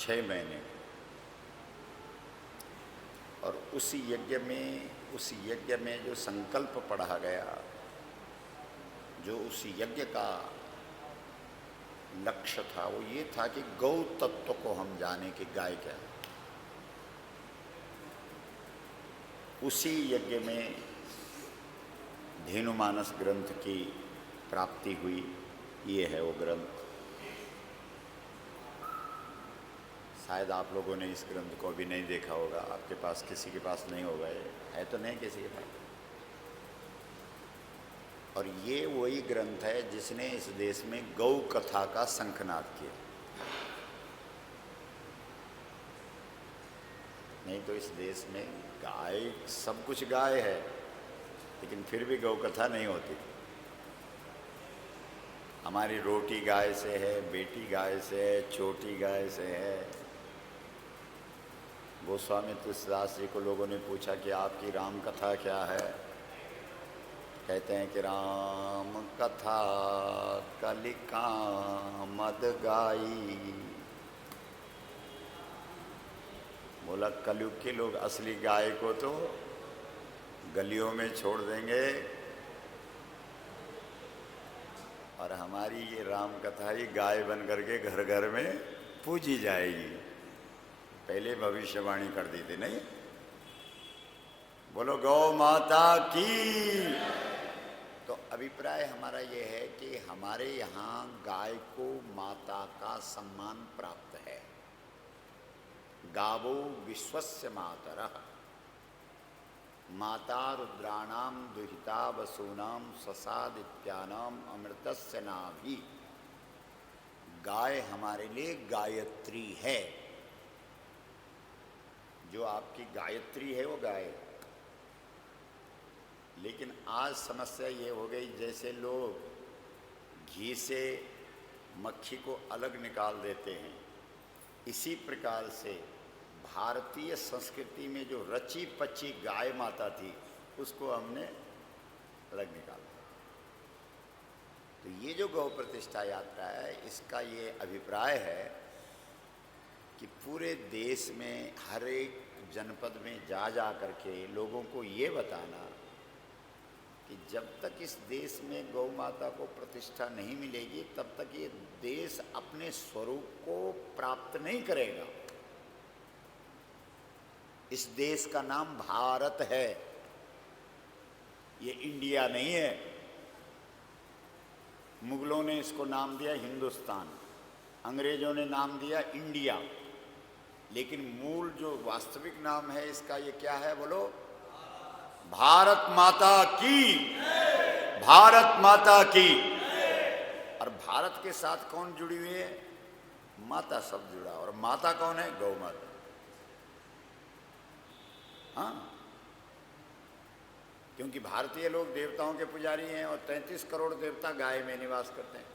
6 महीने। और उस यज्ञ में जो संकल्प पढ़ा गया, जो उस यज्ञ का लक्ष्य था, वो ये था कि गौ तत्व को हम जाने कि गाय क्या है। उसी यज्ञ में धेनुमानस ग्रंथ की प्राप्ति हुई। ये है वो ग्रंथ। शायद आप लोगों ने इस ग्रंथ को अभी नहीं देखा होगा, आपके पास किसी के पास नहीं होगा, ये है तो नहीं किसी के पास। और ये वही ग्रंथ है जिसने इस देश में गौ कथा का शंखनाद किया। नहीं तो इस देश में गाय, सब कुछ गाय है, लेकिन फिर भी गौ कथा नहीं होती। हमारी रोटी गाय से है, बेटी गाय से है, छोटी गाय से है। गोस्वामी तुलसीदास जी को लोगों ने पूछा कि आपकी राम कथा क्या है। कहते हैं कि राम कथा कलिका मद गाई। बोला कलयुग के लोग असली गाय को तो गलियों में छोड़ देंगे, और हमारी ये राम कथा ही गाय बन करके घर घर में पूजी जाएगी। पहले भविष्यवाणी कर दी थी, नहीं? बोलो गौ माता की। तो अभिप्राय हमारा ये है कि हमारे यहाँ गाय को माता का सम्मान प्राप्त है। गावो विश्वस्य मातरः, माता रुद्राणाम दुहिता वसूनाम ससादित्यानाम अमृतस्य नाभि। गाय हमारे लिए गायत्री है। जो आपकी गायत्री है वो गाय। लेकिन आज समस्या ये हो गई, जैसे लोग घी से मक्खी को अलग निकाल देते हैं, इसी प्रकार से भारतीय संस्कृति में जो रची पची गाय माता थी, उसको हमने अलग निकाला। तो ये जो गौ प्रतिष्ठा यात्रा है, इसका ये अभिप्राय है कि पूरे देश में हर एक जनपद में जा जा करके लोगों को ये बताना कि जब तक इस देश में गौ माता को प्रतिष्ठा नहीं मिलेगी, तब तक ये देश अपने स्वरूप को प्राप्त नहीं करेगा। इस देश का नाम भारत है, ये इंडिया नहीं है। मुगलों ने इसको नाम दिया हिंदुस्तान, अंग्रेजों ने नाम दिया इंडिया, लेकिन मूल जो वास्तविक नाम है इसका ये क्या है? बोलो, भारत माता की। भारत माता की। और भारत के साथ कौन जुड़ी हुई है? माता सब जुड़ा। और माता कौन है? गौ माता। हाँ, क्योंकि भारतीय लोग देवताओं के पुजारी हैं और 33 करोड़ देवता गाय में निवास करते हैं।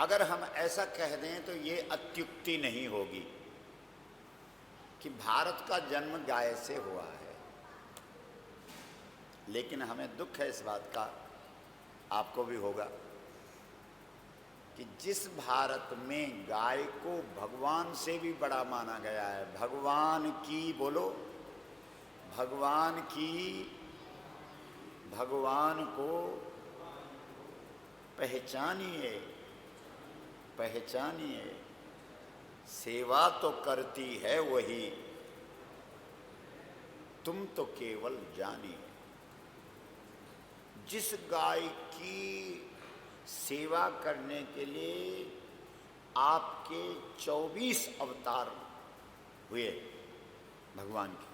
अगर हम ऐसा कह दें तो ये अत्युक्ति नहीं होगी कि भारत का जन्म गाय से हुआ है। लेकिन हमें दुख है इस बात का, आपको भी होगा, कि जिस भारत में गाय को भगवान से भी बड़ा माना गया है, भगवान की, बोलो भगवान की, भगवान को पहचानिए, पहचानिए, सेवा तो करती है वही, तुम तो केवल जानिए। जिस गाय की सेवा करने के लिए आपके 24 अवतार हुए भगवान के,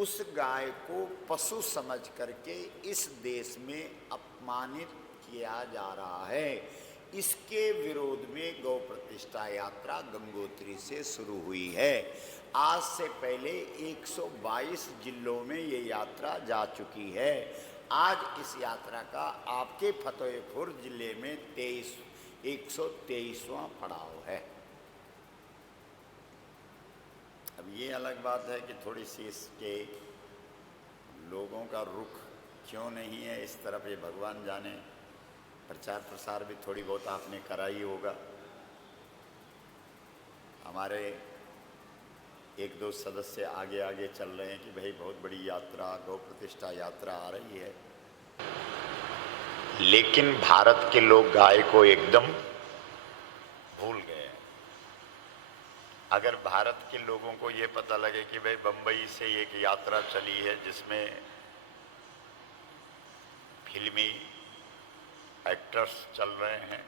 उस गाय को पशु समझ करके इस देश में अपमानित किया जा रहा है। इसके विरोध में गौ प्रतिष्ठा यात्रा गंगोत्री से शुरू हुई है। आज से पहले 122 जिलों में ये यात्रा जा चुकी है। आज इस यात्रा का आपके फतेहपुर जिले में 123वां पड़ाव है। अब ये अलग बात है कि थोड़ी सी इसके लोगों का रुख क्यों नहीं है इस तरफ, ये भगवान जाने। प्रचार प्रसार भी थोड़ी बहुत आपने करा ही होगा। हमारे एक दो सदस्य आगे आगे चल रहे हैं कि भाई बहुत बड़ी यात्रा, गौ प्रतिष्ठा यात्रा आ रही है, लेकिन भारत के लोग गाय को एकदम भूल गए हैं। अगर भारत के लोगों को ये पता लगे कि भाई बंबई से एक यात्रा चली है जिसमें फिल्मी एक्टर्स चल रहे हैं,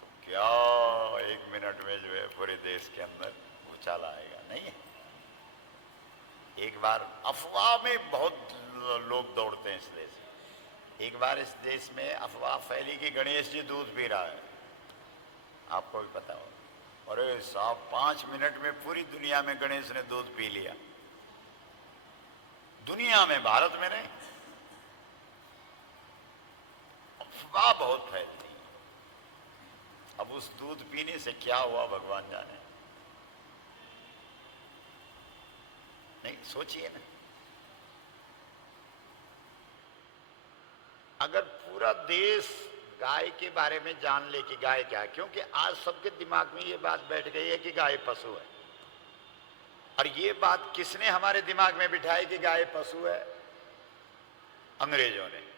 तो क्या 1 मिनट में जो है पूरे देश के अंदर भूचाल आएगा। नहीं है, एक बार अफवाह में बहुत लोग दौड़ते हैं इस देश में। एक बार इस देश में अफवाह फैली कि गणेश जी दूध पी रहा है, आपको भी पता हो। अरे साहब 5 मिनट में पूरी दुनिया में गणेश ने दूध पी लिया, दुनिया में, भारत में नहीं। अफवाह बहुत फैलती है। अब उस दूध पीने से क्या हुआ भगवान जाने। नहीं सोचिए ना, अगर पूरा देश गाय के बारे में जान ले कि गाय क्या है, क्योंकि आज सबके दिमाग में ये बात बैठ गई है कि गाय पशु है। और ये बात किसने हमारे दिमाग में बिठाई कि गाय पशु है? अंग्रेजों ने।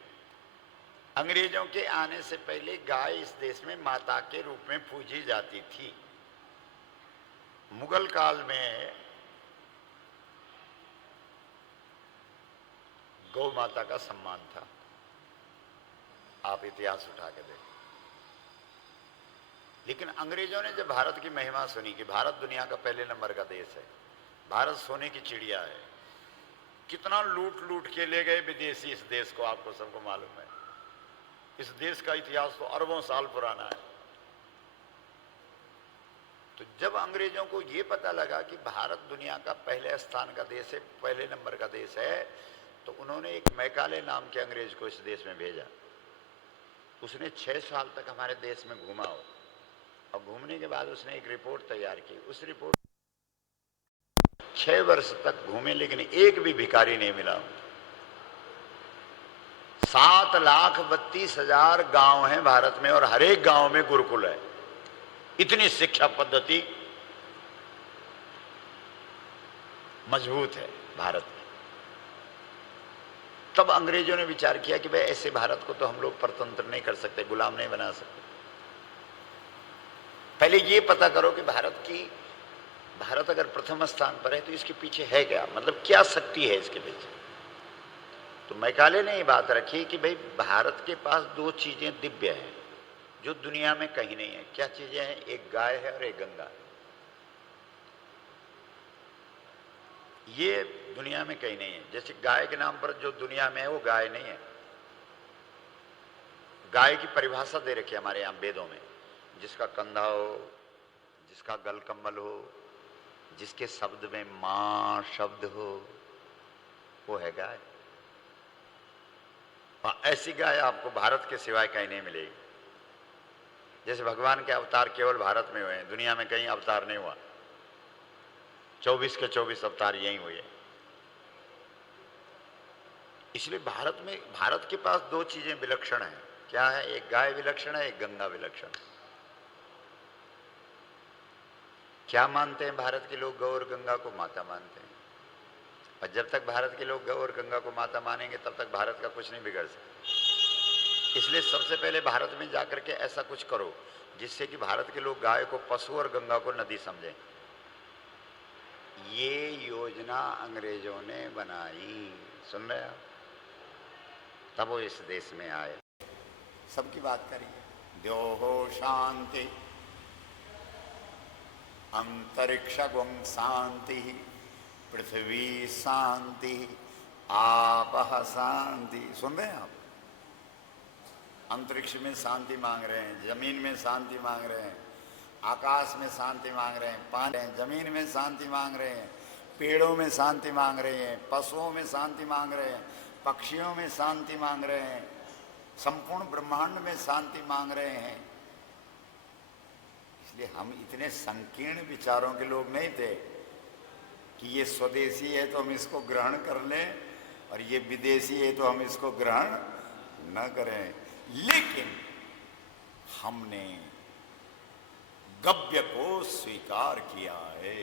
अंग्रेजों के आने से पहले गाय इस देश में माता के रूप में पूजी जाती थी। मुगल काल में गौ माता का सम्मान था, आप इतिहास उठा के देखें। लेकिन अंग्रेजों ने जब भारत की महिमा सुनी कि भारत दुनिया का पहले नंबर का देश है, भारत सोने की चिड़िया है, कितना लूट लूट के ले गए विदेशी इस देश को, आपको सबको मालूम है। इस देश का इतिहास तो अरबों साल पुराना है। तो जब अंग्रेजों को यह पता लगा कि भारत दुनिया का पहले स्थान का देश है, पहले नंबर का देश है, तो उन्होंने एक मैकाले नाम के अंग्रेज को इस देश में भेजा। उसने 6 साल तक हमारे देश में घूमा हो, और घूमने के बाद उसने एक रिपोर्ट तैयार की। उस रिपोर्ट 6 वर्ष तक घूमे, लेकिन एक भी भिखारी नहीं मिला। 7,32,000 गांव हैं भारत में, और हर एक गांव में गुरुकुल है। इतनी शिक्षा पद्धति मजबूत है भारत में। तब अंग्रेजों ने विचार किया कि भाई ऐसे भारत को तो हम लोग परतंत्र नहीं कर सकते, गुलाम नहीं बना सकते। पहले ये पता करो कि भारत अगर प्रथम स्थान पर है तो इसके पीछे है क्या, मतलब क्या शक्ति है इसके पीछे। तो मैकाले ने ये बात रखी कि भाई भारत के पास 2 चीजें दिव्य हैं जो दुनिया में कहीं नहीं है। क्या चीजें हैं? एक गाय है और एक गंगा है। ये दुनिया में कहीं नहीं है। जैसे गाय के नाम पर जो दुनिया में है वो गाय नहीं है। गाय की परिभाषा दे रखी है हमारे यहाँ वेदों में, जिसका कंधा हो, जिसका गलकम्बल हो, जिसके शब्द में मां शब्द हो, वो है गाय। और ऐसी गाय आपको भारत के सिवाय कहीं नहीं मिलेगी। जैसे भगवान के अवतार केवल भारत में हुए हैं, दुनिया में कहीं अवतार नहीं हुआ। 24 के 24 अवतार यहीं हुए। इसलिए भारत के पास 2 चीजें विलक्षण हैं। क्या है? एक गाय विलक्षण है, एक गंगा विलक्षण है। क्या मानते हैं भारत के लोग? गौ और गंगा को माता मानते हैं। और जब तक भारत के लोग गौ और गंगा को माता मानेंगे तब तक भारत का कुछ नहीं बिगड़ सकता। इसलिए सबसे पहले भारत में जाकर के ऐसा कुछ करो जिससे कि भारत के लोग गाय को पशु और गंगा को नदी समझें। ये योजना अंग्रेजों ने बनाई, सुन रहे आप? तब वो इस देश में आए। सबकी बात करिए। द्योहो शांति, अंतरिक्षगुं शांति, पृथ्वी शांति, आपः शांति। सुन रहे हैं आप? अंतरिक्ष में शांति मांग रहे हैं, जमीन में शांति मांग रहे हैं, आकाश में शांति मांग रहे हैं, पानी, जमीन में शांति मांग रहे हैं, पेड़ों में शांति मांग रहे हैं, पशुओं में शांति मांग रहे हैं, पक्षियों में शांति मांग रहे हैं, संपूर्ण ब्रह्मांड में शांति मांग रहे हैं। इसलिए हम इतने संकीर्ण विचारों के लोग नहीं थे कि ये स्वदेशी है तो हम इसको ग्रहण कर लें और ये विदेशी है तो हम इसको ग्रहण न करें। लेकिन हमने गव्य को स्वीकार किया है।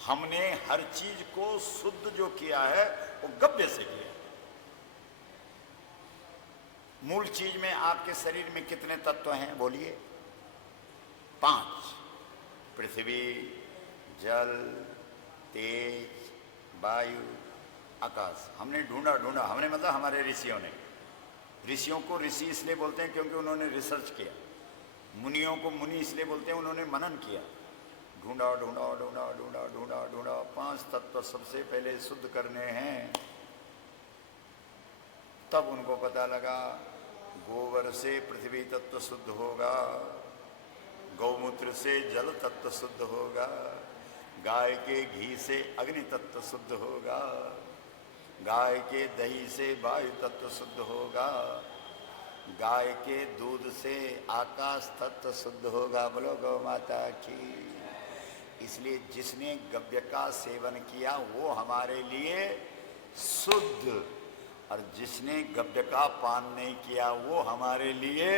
हमने हर चीज को शुद्ध जो किया है वो गव्य से किया। मूल चीज में आपके शरीर में कितने तत्व हैं बोलिए? 5। पृथ्वी, जल, तेज, वायु, आकाश। हमने ढूंढा हमने मतलब हमारे ऋषियों ने। ऋषियों को ऋषि इसलिए बोलते हैं क्योंकि उन्होंने रिसर्च किया। मुनियों को मुनि इसलिए बोलते हैं उन्होंने मनन किया। ढूंढा 5 तत्व सबसे पहले शुद्ध करने हैं। तब उनको पता लगा गोबर से पृथ्वी तत्व शुद्ध होगा, गौमूत्र से जल तत्व शुद्ध होगा, गाय के घी से अग्नि तत्व शुद्ध होगा, गाय के दही से वायु तत्व शुद्ध होगा, गाय के दूध से आकाश तत्व शुद्ध होगा। बोलो गौ माता की। इसलिए जिसने गव्य का सेवन किया वो हमारे लिए शुद्ध, और जिसने गव्य का पान नहीं किया वो हमारे लिए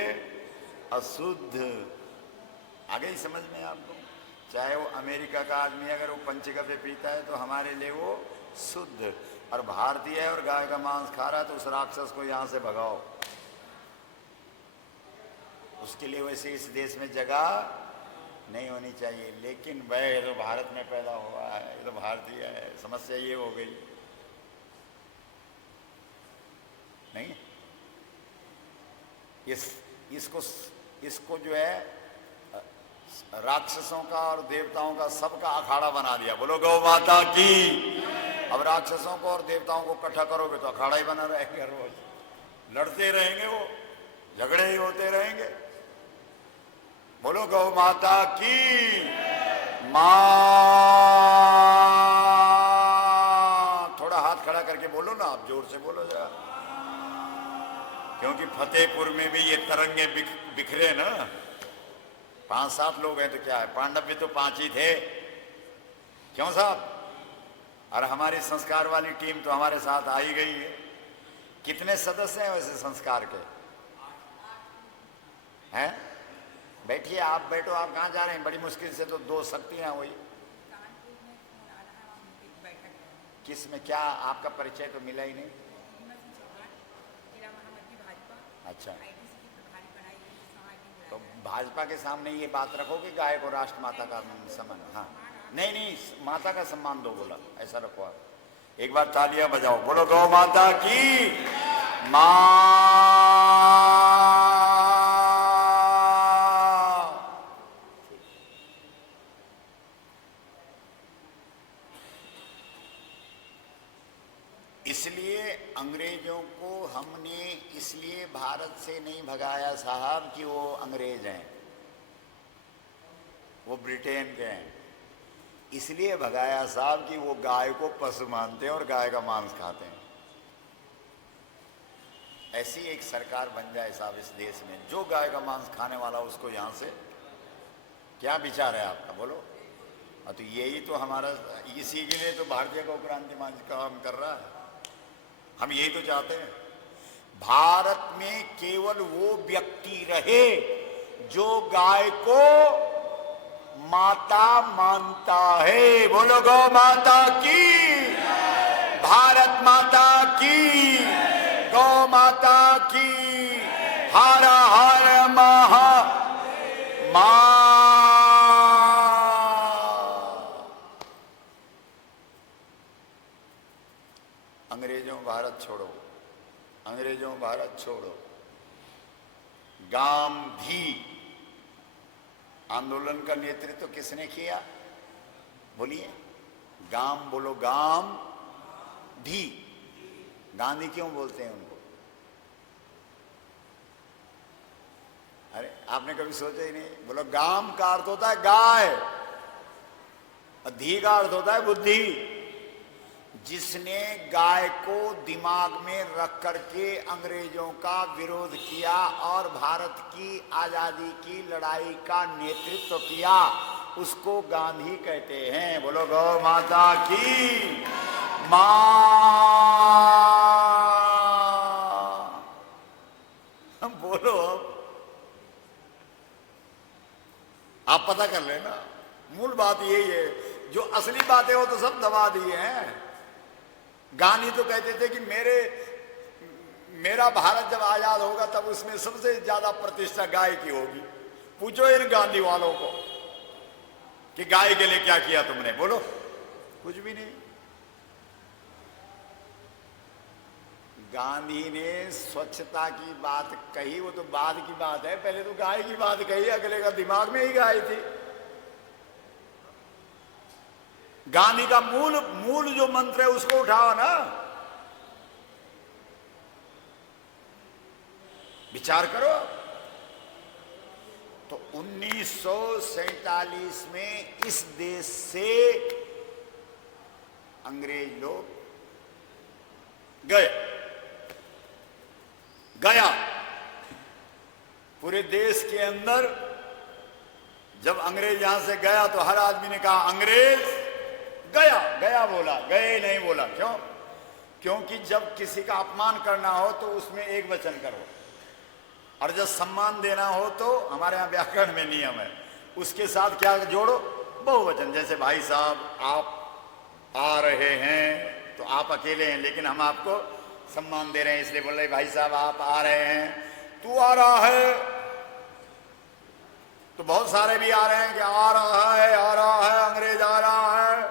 अशुद्ध। आ गई समझ में आपको? चाहे वो अमेरिका का आदमी अगर वो पंचगव्य पीता है तो हमारे लिए वो शुद्ध, और भारतीय है और गाय का मांस खा रहा है तो उस राक्षस को यहाँ से भगाओ। उसके लिए वैसे इस देश में जगह नहीं होनी चाहिए। लेकिन वह तो भारत में पैदा हुआ है, ये तो भारतीय है। समस्या ये हो गई नहीं? इसको जो है राक्षसों का और देवताओं का सबका अखाड़ा बना दिया। बोलो गौ माता की। अब राक्षसों को और देवताओं को इकट्ठा करोगे तो अखाड़ा ही बना रहेगा। रोज लड़ते रहेंगे, वो झगड़े ही होते रहेंगे। बोलो गौ माता की। मां, थोड़ा हाथ खड़ा करके बोलो ना, आप जोर से बोलो जरा, क्योंकि फतेहपुर में भी ये तरंगे बिखरे ना। 5-7 लोग हैं तो क्या है, पांडव भी तो 5 ही थे। क्यों साहब? और हमारी संस्कार वाली टीम तो हमारे साथ आ ही गई है। कितने सदस्य हैं वैसे संस्कार के? हैं? बैठिए, आप बैठो। आप कहाँ जा रहे हैं? बड़ी मुश्किल से तो 2 शक्तियां हुई। किस में? क्या आपका परिचय तो मिला ही नहीं। अच्छा, तो भाजपा के सामने ये बात रखो कि गाय को राष्ट्र माता का सम्मान। हाँ, नहीं, माता का सम्मान दो बोला, ऐसा रखो आप। एक बार तालियां बजाओ, बोलो गौ माता की। मां। इसलिए अंग्रेजों को हमने इसलिए भारत से नहीं भगाया साहब कि वो अंग्रेज हैं, वो ब्रिटेन के हैं। इसलिए भगाया साहब कि वो गाय को पशु मानते हैं और गाय का मांस खाते हैं। ऐसी एक सरकार बन जाए साहब इस देश में, जो गाय का मांस खाने वाला उसको यहाँ से, क्या विचार है आपका? बोलो। तो यही तो हमारा, इसी के लिए तो भारतीय गौ क्रांति मंच काम कर रहा है। हम यही तो चाहते हैं भारत में केवल वो व्यक्ति रहे जो गाय को माता मानता है। बोलो गौ माता की। भारत माता की। गौ माता की। हर हर महा मां। अंग्रेजों भारत छोड़ो, अंग्रेजों भारत छोड़ो। गांधी आंदोलन का नेतृत्व किसने किया? बोलिए। गाम बोलो, गाम धी। गांधी क्यों बोलते हैं उनको? अरे आपने कभी सोचा ही नहीं? बोलो, गाम का अर्थ होता है गाय, धी का अर्थ होता है बुद्धि। जिसने गाय को दिमाग में रख करके अंग्रेजों का विरोध किया और भारत की आजादी की लड़ाई का नेतृत्व किया, उसको गांधी कहते हैं। बोलो गौ माता की। मां। बोलो। आप पता कर लेना, मूल बात यही है। जो असली बात है वो तो सब दबा दिए हैं। गांधी तो कहते थे कि मेरा भारत जब आजाद होगा तब उसमें सबसे ज्यादा प्रतिष्ठा गाय की होगी। पूछो इन गांधी वालों को कि गाय के लिए क्या किया तुमने, बोलो कुछ भी नहीं। गांधी ने स्वच्छता की बात कही, वो तो बाद की बात है, पहले तो गाय की बात कही, अगले का दिमाग में ही गाय थी। गांधी का मूल जो मंत्र है उसको उठाओ ना, विचार करो। तो 1947 में इस देश से अंग्रेज लोग गया पूरे देश के अंदर। जब अंग्रेज यहां से गया तो हर आदमी ने कहा अंग्रेज गया बोला, गए नहीं बोला। क्यों? क्योंकि जब किसी का अपमान करना हो तो उसमें एक वचन करो, और जब सम्मान देना हो तो हमारे यहां व्याकरण में नियम है, उसके साथ क्या जोड़ो? बहुवचन। जैसे भाई साहब आप आ रहे हैं तो आप अकेले हैं, लेकिन हम आपको सम्मान दे रहे हैं इसलिए बोल रहे भाई साहब आप आ रहे हैं। तू आ रहा है तो बहुत सारे भी आ रहे हैं कि आ रहा है अंग्रेज आ रहा है,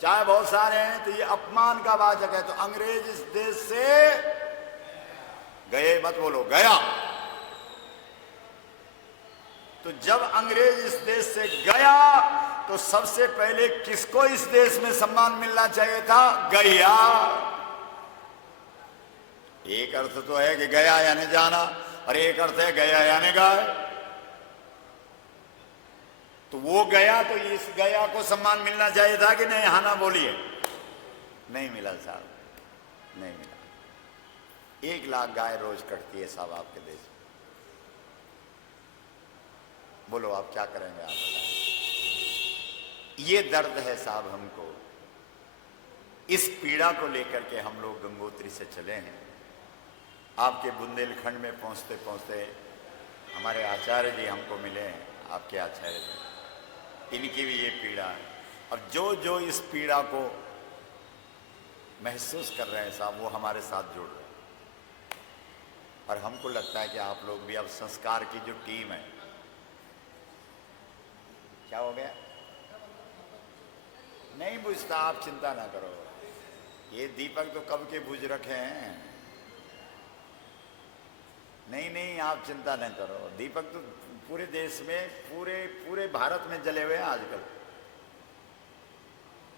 चाहे बहुत सारे हैं, तो ये अपमान का वाचक है। तो अंग्रेज इस देश से गए मत बोलो, गया। तो जब अंग्रेज इस देश से गया तो सबसे पहले किसको इस देश में सम्मान मिलना चाहिए था? गया। एक अर्थ तो है कि गया यानी जाना, और एक अर्थ है गया यानी गाय। तो वो गया तो इस गया को सम्मान मिलना चाहिए था कि नहीं? हाँ ना बोलिए। नहीं मिला साहब, नहीं मिला। 1 लाख गाय रोज कटती है साहब आपके देश में। बोलो आप क्या करेंगे? आप बताएं। ये दर्द है साहब हमको। इस पीड़ा को लेकर के हम लोग गंगोत्री से चले हैं। आपके बुंदेलखंड में पहुंचते पहुंचते हमारे आचार्य जी हमको मिले हैं, आपके आचार्य जी, इनकी भी ये पीड़ा है। और जो इस पीड़ा को महसूस कर रहे हैं साहब, वो हमारे साथ जुड़ रहे हैं। और हमको लगता है कि आप लोग भी अब संस्कार की जो टीम है, क्या हो गया? नहीं बुझता, आप चिंता ना करो। ये दीपक तो कब के बुझ रखे हैं। नहीं आप चिंता न करो। दीपक तो पूरे देश में, पूरे भारत में जले हुए हैं आजकल।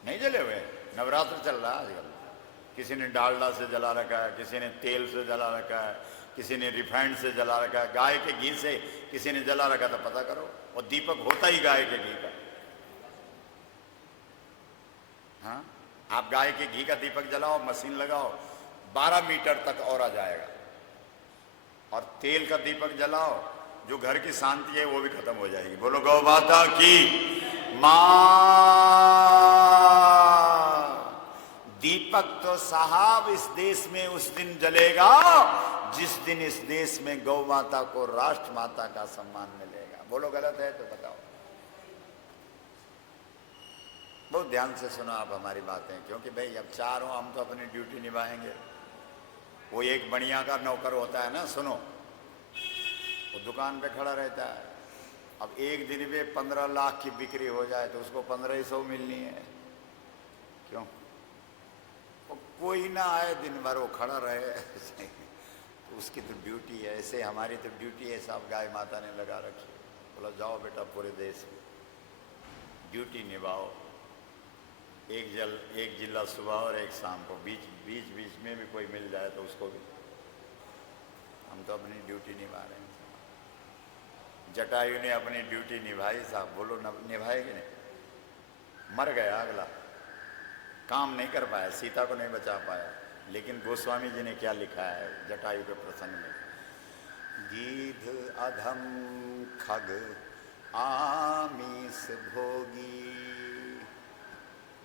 नहीं जले हुए? नवरात्र चल रहा है आजकल। किसी ने डालडा से जला रखा है, किसी ने तेल से जला रखा है, किसी ने रिफाइंड से जला रखा है, गाय के घी से किसी ने जला रखा था, पता करो। और दीपक होता ही गाय के घी का। हाँ, आप गाय के घी का दीपक जलाओ, मशीन लगाओ, 12 मीटर तक और आ जाएगा। और तेल का दीपक जलाओ, जो घर की शांति है वो भी खत्म हो जाएगी। बोलो गौ माता की मां। दीपक तो साहब इस देश में उस दिन जलेगा जिस दिन इस देश में गौ माता को राष्ट्र माता का सम्मान मिलेगा। बोलो गलत है तो बताओ। बहुत ध्यान से सुनो आप हमारी बातें, क्योंकि भाई अब 4 हो, हम तो अपनी ड्यूटी निभाएंगे। वो एक बढ़िया का नौकर होता है ना, सुनो, वो दुकान पे खड़ा रहता है। अब एक दिन में 15 लाख की बिक्री हो जाए तो उसको 1500 मिलनी है। क्यों? वो कोई ना आए, दिन भर वो खड़ा रहे तो उसकी तो ड्यूटी है। ऐसे हमारी तो ड्यूटी है साहब, गाय माता ने लगा रखी है। बोला जाओ बेटा पूरे देश में ड्यूटी निभाओ। एक जिला सुबह और एक शाम को, बीच में भी कोई मिल जाए तो उसको भी। हम तो अपनी ड्यूटी निभा रहे हैं। जटायु ने अपनी ड्यूटी निभाई साहब, बोलो निभाए कि नहीं? मर गया अगला, काम नहीं कर पाया, सीता को नहीं बचा पाया। लेकिन गोस्वामी जी ने क्या लिखा है जटायु के प्रसंग में? गीध अधम खग आमीस भोगी।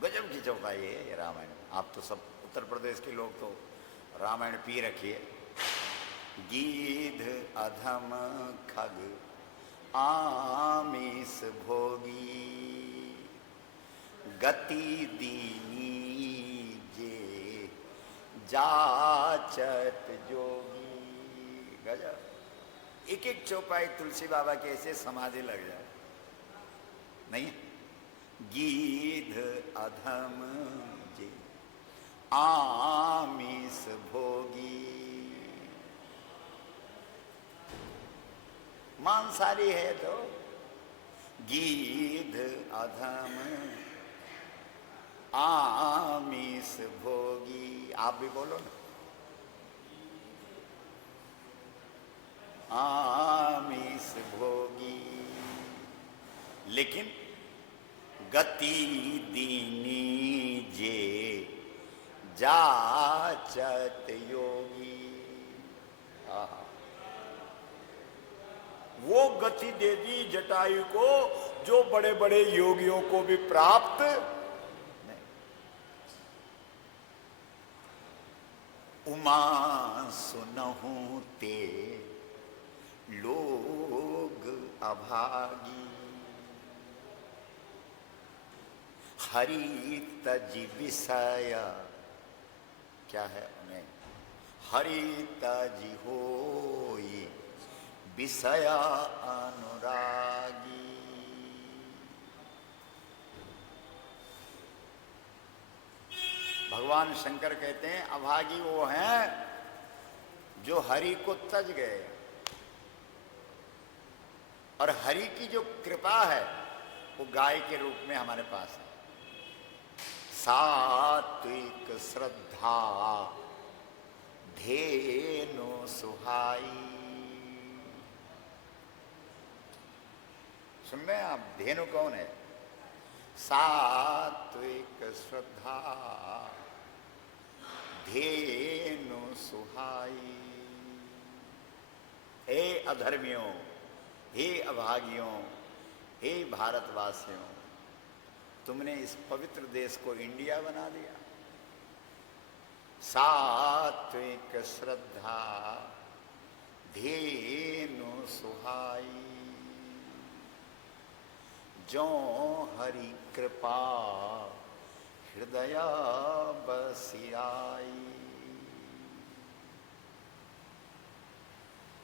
गजब की चौपाई है ये रामायण। आप तो सब उत्तर प्रदेश के लोग तो रामायण पी रखिए। गीध अधम खग आमीस भोगी गति दीनी जे जाचत जोगी। गजब। एक एक चौपाई तुलसी बाबा के ऐसे समाधि लग जाए नहीं। गीध अधम जे आमिष भोगी, मांसाहारी है तो गीध अधम आमिष भोगी। आप भी बोलो ना, आमिष भोगी। लेकिन गति दीनी जे जाचत योगी। आहा, वो गति दे दी जटायु को जो बड़े बड़े योगियों को भी प्राप्त नहीं। उमा सुनहु ते लोग अभागी, हरि तजी विषय क्या है उन्हें, हरि तजी होई विषय अनुरागी। भगवान शंकर कहते हैं अभागी वो हैं जो हरि को तज गए, और हरि की जो कृपा है वो गाय के रूप में हमारे पास है। सात्विक श्रद्धा धेनु सुहाई। सुन रहे हैं आप, धेनु कौन है? सात्विक श्रद्धा धेनु सुहाई। हे अधर्मियों, हे अभागियों, हे भारतवासियों, तुमने इस पवित्र देश को इंडिया बना दिया। सात्विक श्रद्धा धेनु सुहाई, जो हरि कृपा हृदय बसियाई।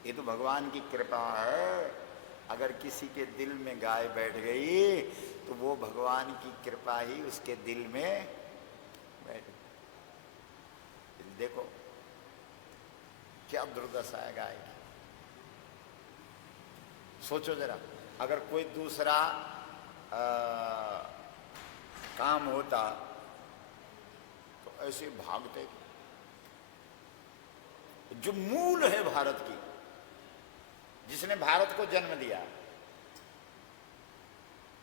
ये तो भगवान की कृपा है। अगर किसी के दिल में गाय बैठ गई तो वो भगवान की कृपा ही उसके दिल में बैठ गई। देखो क्या दुर्दशा है गाय की। सोचो जरा, अगर कोई दूसरा काम होता तो ऐसे भागते। जो मूल है भारत की, जिसने भारत को जन्म दिया,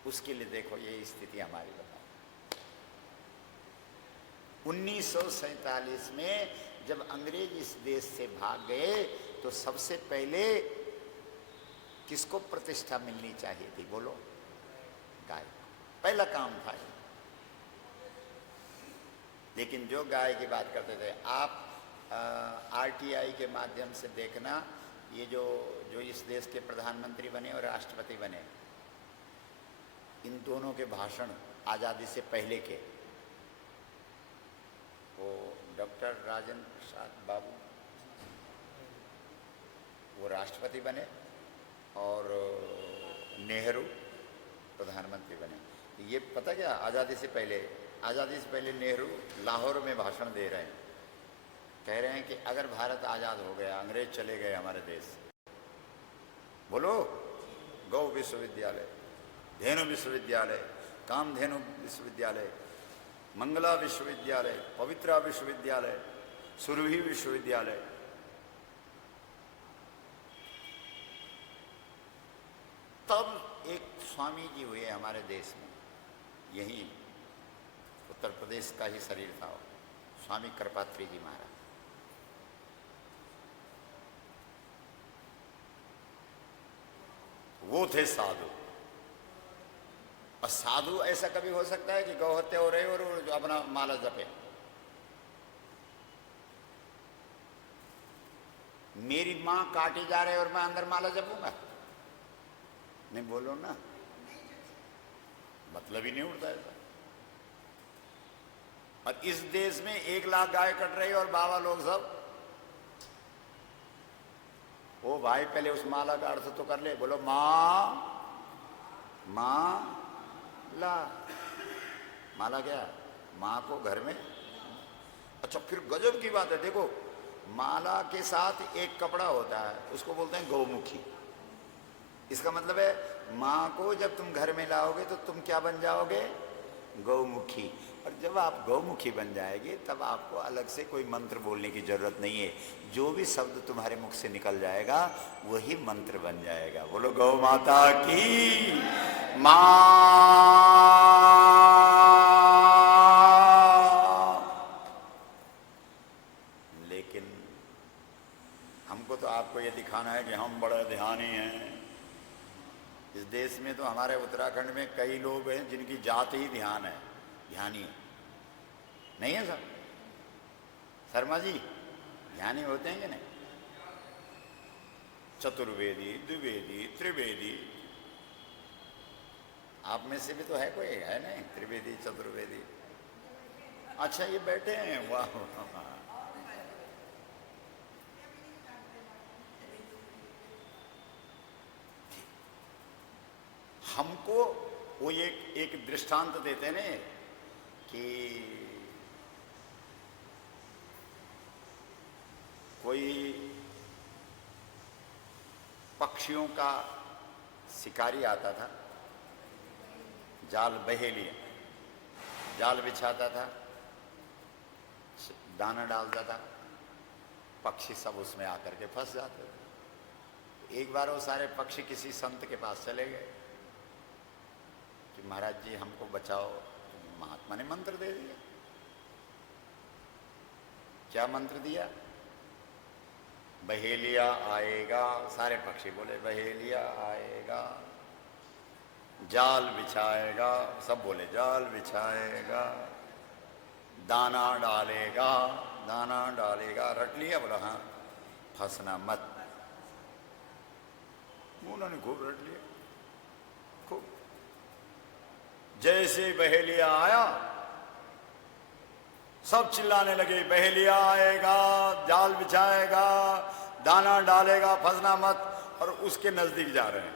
उसके लिए देखो ये स्थिति हमारी बताओ। 1947 में जब अंग्रेज इस देश से भाग गए तो सबसे पहले किसको प्रतिष्ठा मिलनी चाहिए थी? बोलो, गाय। पहला काम था। लेकिन जो गाय की बात करते थे, आप आरटीआई के माध्यम से देखना, ये जो इस देश के प्रधानमंत्री बने और राष्ट्रपति बने, इन दोनों के भाषण आज़ादी से पहले के, वो डॉक्टर राजेंद्र प्रसाद बाबू वो राष्ट्रपति बने और नेहरू प्रधानमंत्री बने। ये पता क्या, आज़ादी से पहले नेहरू लाहौर में भाषण दे रहे हैं, कह रहे हैं कि अगर भारत आज़ाद हो गया, अंग्रेज चले गए हमारे देश से, बोलो, गौ विश्वविद्यालय, धेनु विश्वविद्यालय, कामधेनु विश्वविद्यालय, मंगला विश्वविद्यालय, पवित्रा विश्वविद्यालय, सुरभि विश्वविद्यालय। तब एक स्वामी जी हुए हमारे देश में, यही उत्तर प्रदेश का ही शरीर था, स्वामी कृपात्री जी महाराज। वो थे साधु। और साधु ऐसा कभी हो सकता है कि गौ हत्या हो रही और अपना माला जपे? मेरी मां काटी जा रही और मैं अंदर माला जपूंगा? नहीं, बोलो ना। मतलब ही नहीं उठता ऐसा। और इस देश में 1 लाख गाय कट रही है और बाबा लोग सब, ओ भाई पहले उस माला का अर्थ तो कर ले, बोलो माँ ला। माला क्या है? माँ को घर में। अच्छा फिर गजब की बात है, देखो माला के साथ एक कपड़ा होता है, उसको बोलते हैं गौमुखी। इसका मतलब है माँ को जब तुम घर में लाओगे तो तुम क्या बन जाओगे? गौमुखी। और जब आप गौमुखी बन जाएंगे तब आपको अलग से कोई मंत्र बोलने की जरूरत नहीं है, जो भी शब्द तुम्हारे मुख से निकल जाएगा वही मंत्र बन जाएगा। बोलो गौ माता की माँ। लेकिन हमको तो आपको ये दिखाना है कि हम बड़े ध्यानी हैं। इस देश में तो हमारे उत्तराखंड में कई लोग हैं जिनकी जात ही ध्यान है, ध्यानी है। नहीं है सर? शर्मा जी ध्यानी होते हैं कि नहीं? चतुर्वेदी, द्विवेदी, त्रिवेदी। आप में से भी तो है कोई, है नहीं? त्रिवेदी, चतुर्वेदी। अच्छा ये बैठे हैं, वाह। हमको वो एक दृष्टांत देते ने कि कोई पक्षियों का शिकारी आता था, जाल बहेलिया, जाल बिछाता था, दाना डालता था, पक्षी सब उसमें आकर के फंस जाते थे। एक बार वो सारे पक्षी किसी संत के पास चले गए कि महाराज जी हमको बचाओ। तो महात्मा ने मंत्र दे दिया। क्या मंत्र दिया? बहेलिया आएगा। सारे पक्षी बोले बहेलिया आएगा। जाल बिछाएगा, सब बोले जाल बिछाएगा। दाना डालेगा, दाना डालेगा। रट लिया? बोला हाँ। फंसना मत। उन्होंने खूब रट लिया, खूब। जैसे बहेलिया आया सब चिल्लाने लगे बहेलिया आएगा, जाल बिछाएगा, दाना डालेगा, फंसना मत। और उसके नजदीक जा रहे हैं,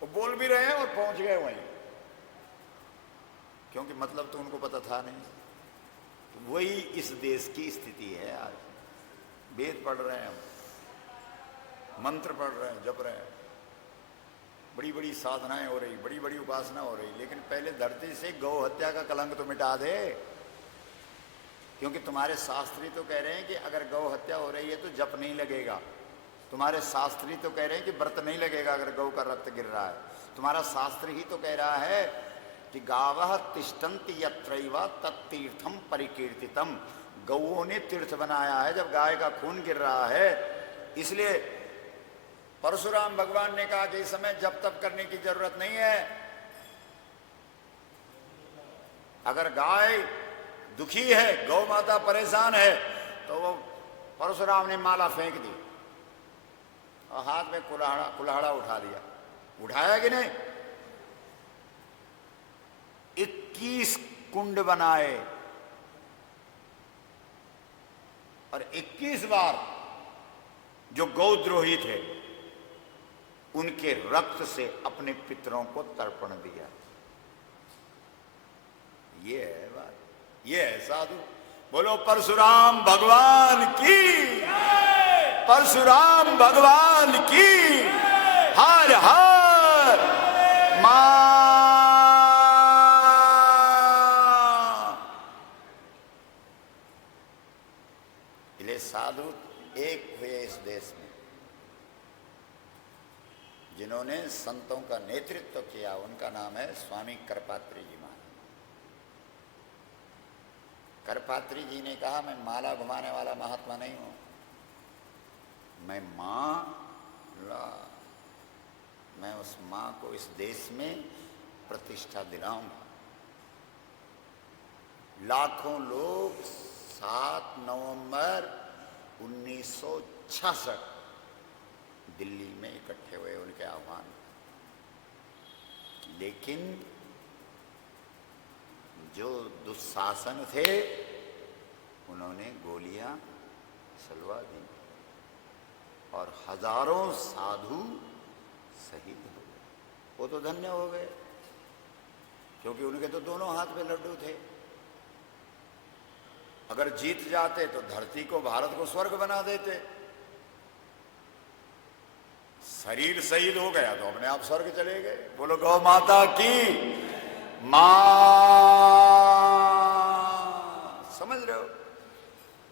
वो बोल भी रहे हैं और पहुंच गए वहीं, क्योंकि मतलब तो उनको पता था नहीं। तो वही इस देश की स्थिति है आज। वेद पढ़ रहे हैं हम, मंत्र पढ़ रहे हैं, जप रहे हैं, बड़ी बड़ी साधनाएं हो रही, बड़ी बड़ी उपासना हो रही, लेकिन पहले धरती से गौ हत्या का कलंक तो मिटा दे। क्योंकि तुम्हारे शास्त्री तो कह रहे हैं कि अगर गौ हत्या हो रही है तो जप नहीं लगेगा। तुम्हारे शास्त्री तो कह रहे हैं कि व्रत नहीं लगेगा अगर गौ का रक्त गिर रहा है। तुम्हारा शास्त्र ही तो कह रहा है कि गावः तिष्ठन्ति यत्रैव तत्तीर्थम परिकीर्तितम। गौओं ने तीर्थ बनाया है जब गाय का खून गिर रहा है। इसलिए परशुराम भगवान ने कहा कि इस समय जप तप करने की जरूरत नहीं है। अगर गाय दुखी है, गौ माता परेशान है, तो वो परशुराम ने माला फेंक दी और हाथ में कुल्हाड़ा उठा दिया। उठाया कि नहीं? 21 कुंड बनाए और 21 बार जो गौद्रोही थे उनके रक्त से अपने पितरों को तर्पण दिया। ये है बात, ये है साधु। बोलो परशुराम भगवान की, परशुराम भगवान की। हर हर मां। इसलिए साधु एक हुए इस देश में जिन्होंने संतों का नेतृत्व किया। उनका नाम है स्वामी करपात्री जी महाराज। करपात्री जी ने कहा मैं माला घुमाने वाला महात्मा नहीं हूं, मैं मां ला, मैं उस मां को इस देश में प्रतिष्ठा दिलाऊंगा। लाखों लोग 7 नवंबर 1966 दिल्ली में इकट्ठे हुए उनके आह्वान। लेकिन जो दुशासन थे उन्होंने गोलियां चलवा दी और हजारों साधु शहीद हो गए। वो तो धन्य हो गए, क्योंकि उनके तो दोनों हाथ में लड्डू थे। अगर जीत जाते तो धरती को, भारत को स्वर्ग बना देते। शरीर शहीद हो गया तो अपने आप स्वर्ग चले गए। बोलो गौ माता की मां। समझ रहे हो?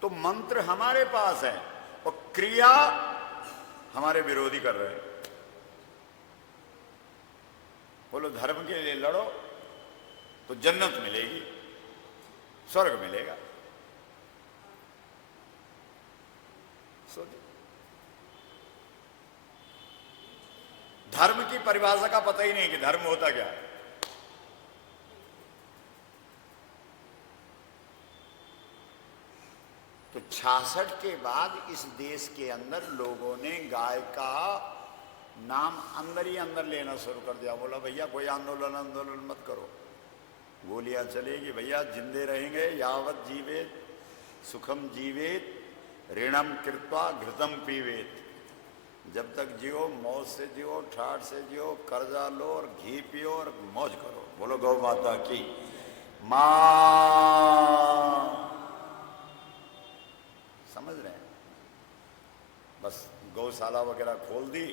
तो मंत्र हमारे पास है और क्रिया हमारे विरोधी कर रहे हैं। बोलो धर्म के लिए लड़ो तो जन्नत मिलेगी, स्वर्ग मिलेगा। सोचो, धर्म की परिभाषा का पता ही नहीं कि धर्म होता क्या है। तो 66 के बाद इस देश के अंदर लोगों ने गाय का नाम अंदर ही अंदर लेना शुरू कर दिया। बोला भैया कोई आंदोलन मत करो, गोलियां चलेगी भैया, जिंदे रहेंगे यावत जीवेत सुखम जीवेत ऋणम कृत्वा घृतम पीवेत। जब तक जियो मौज से जियो, ठाठ से जियो, कर्जा लो और घी पियो और मौज करो। बोलो गौ माता की मां। समझ रहे हैं? बस गौशाला वगैरह खोल दी,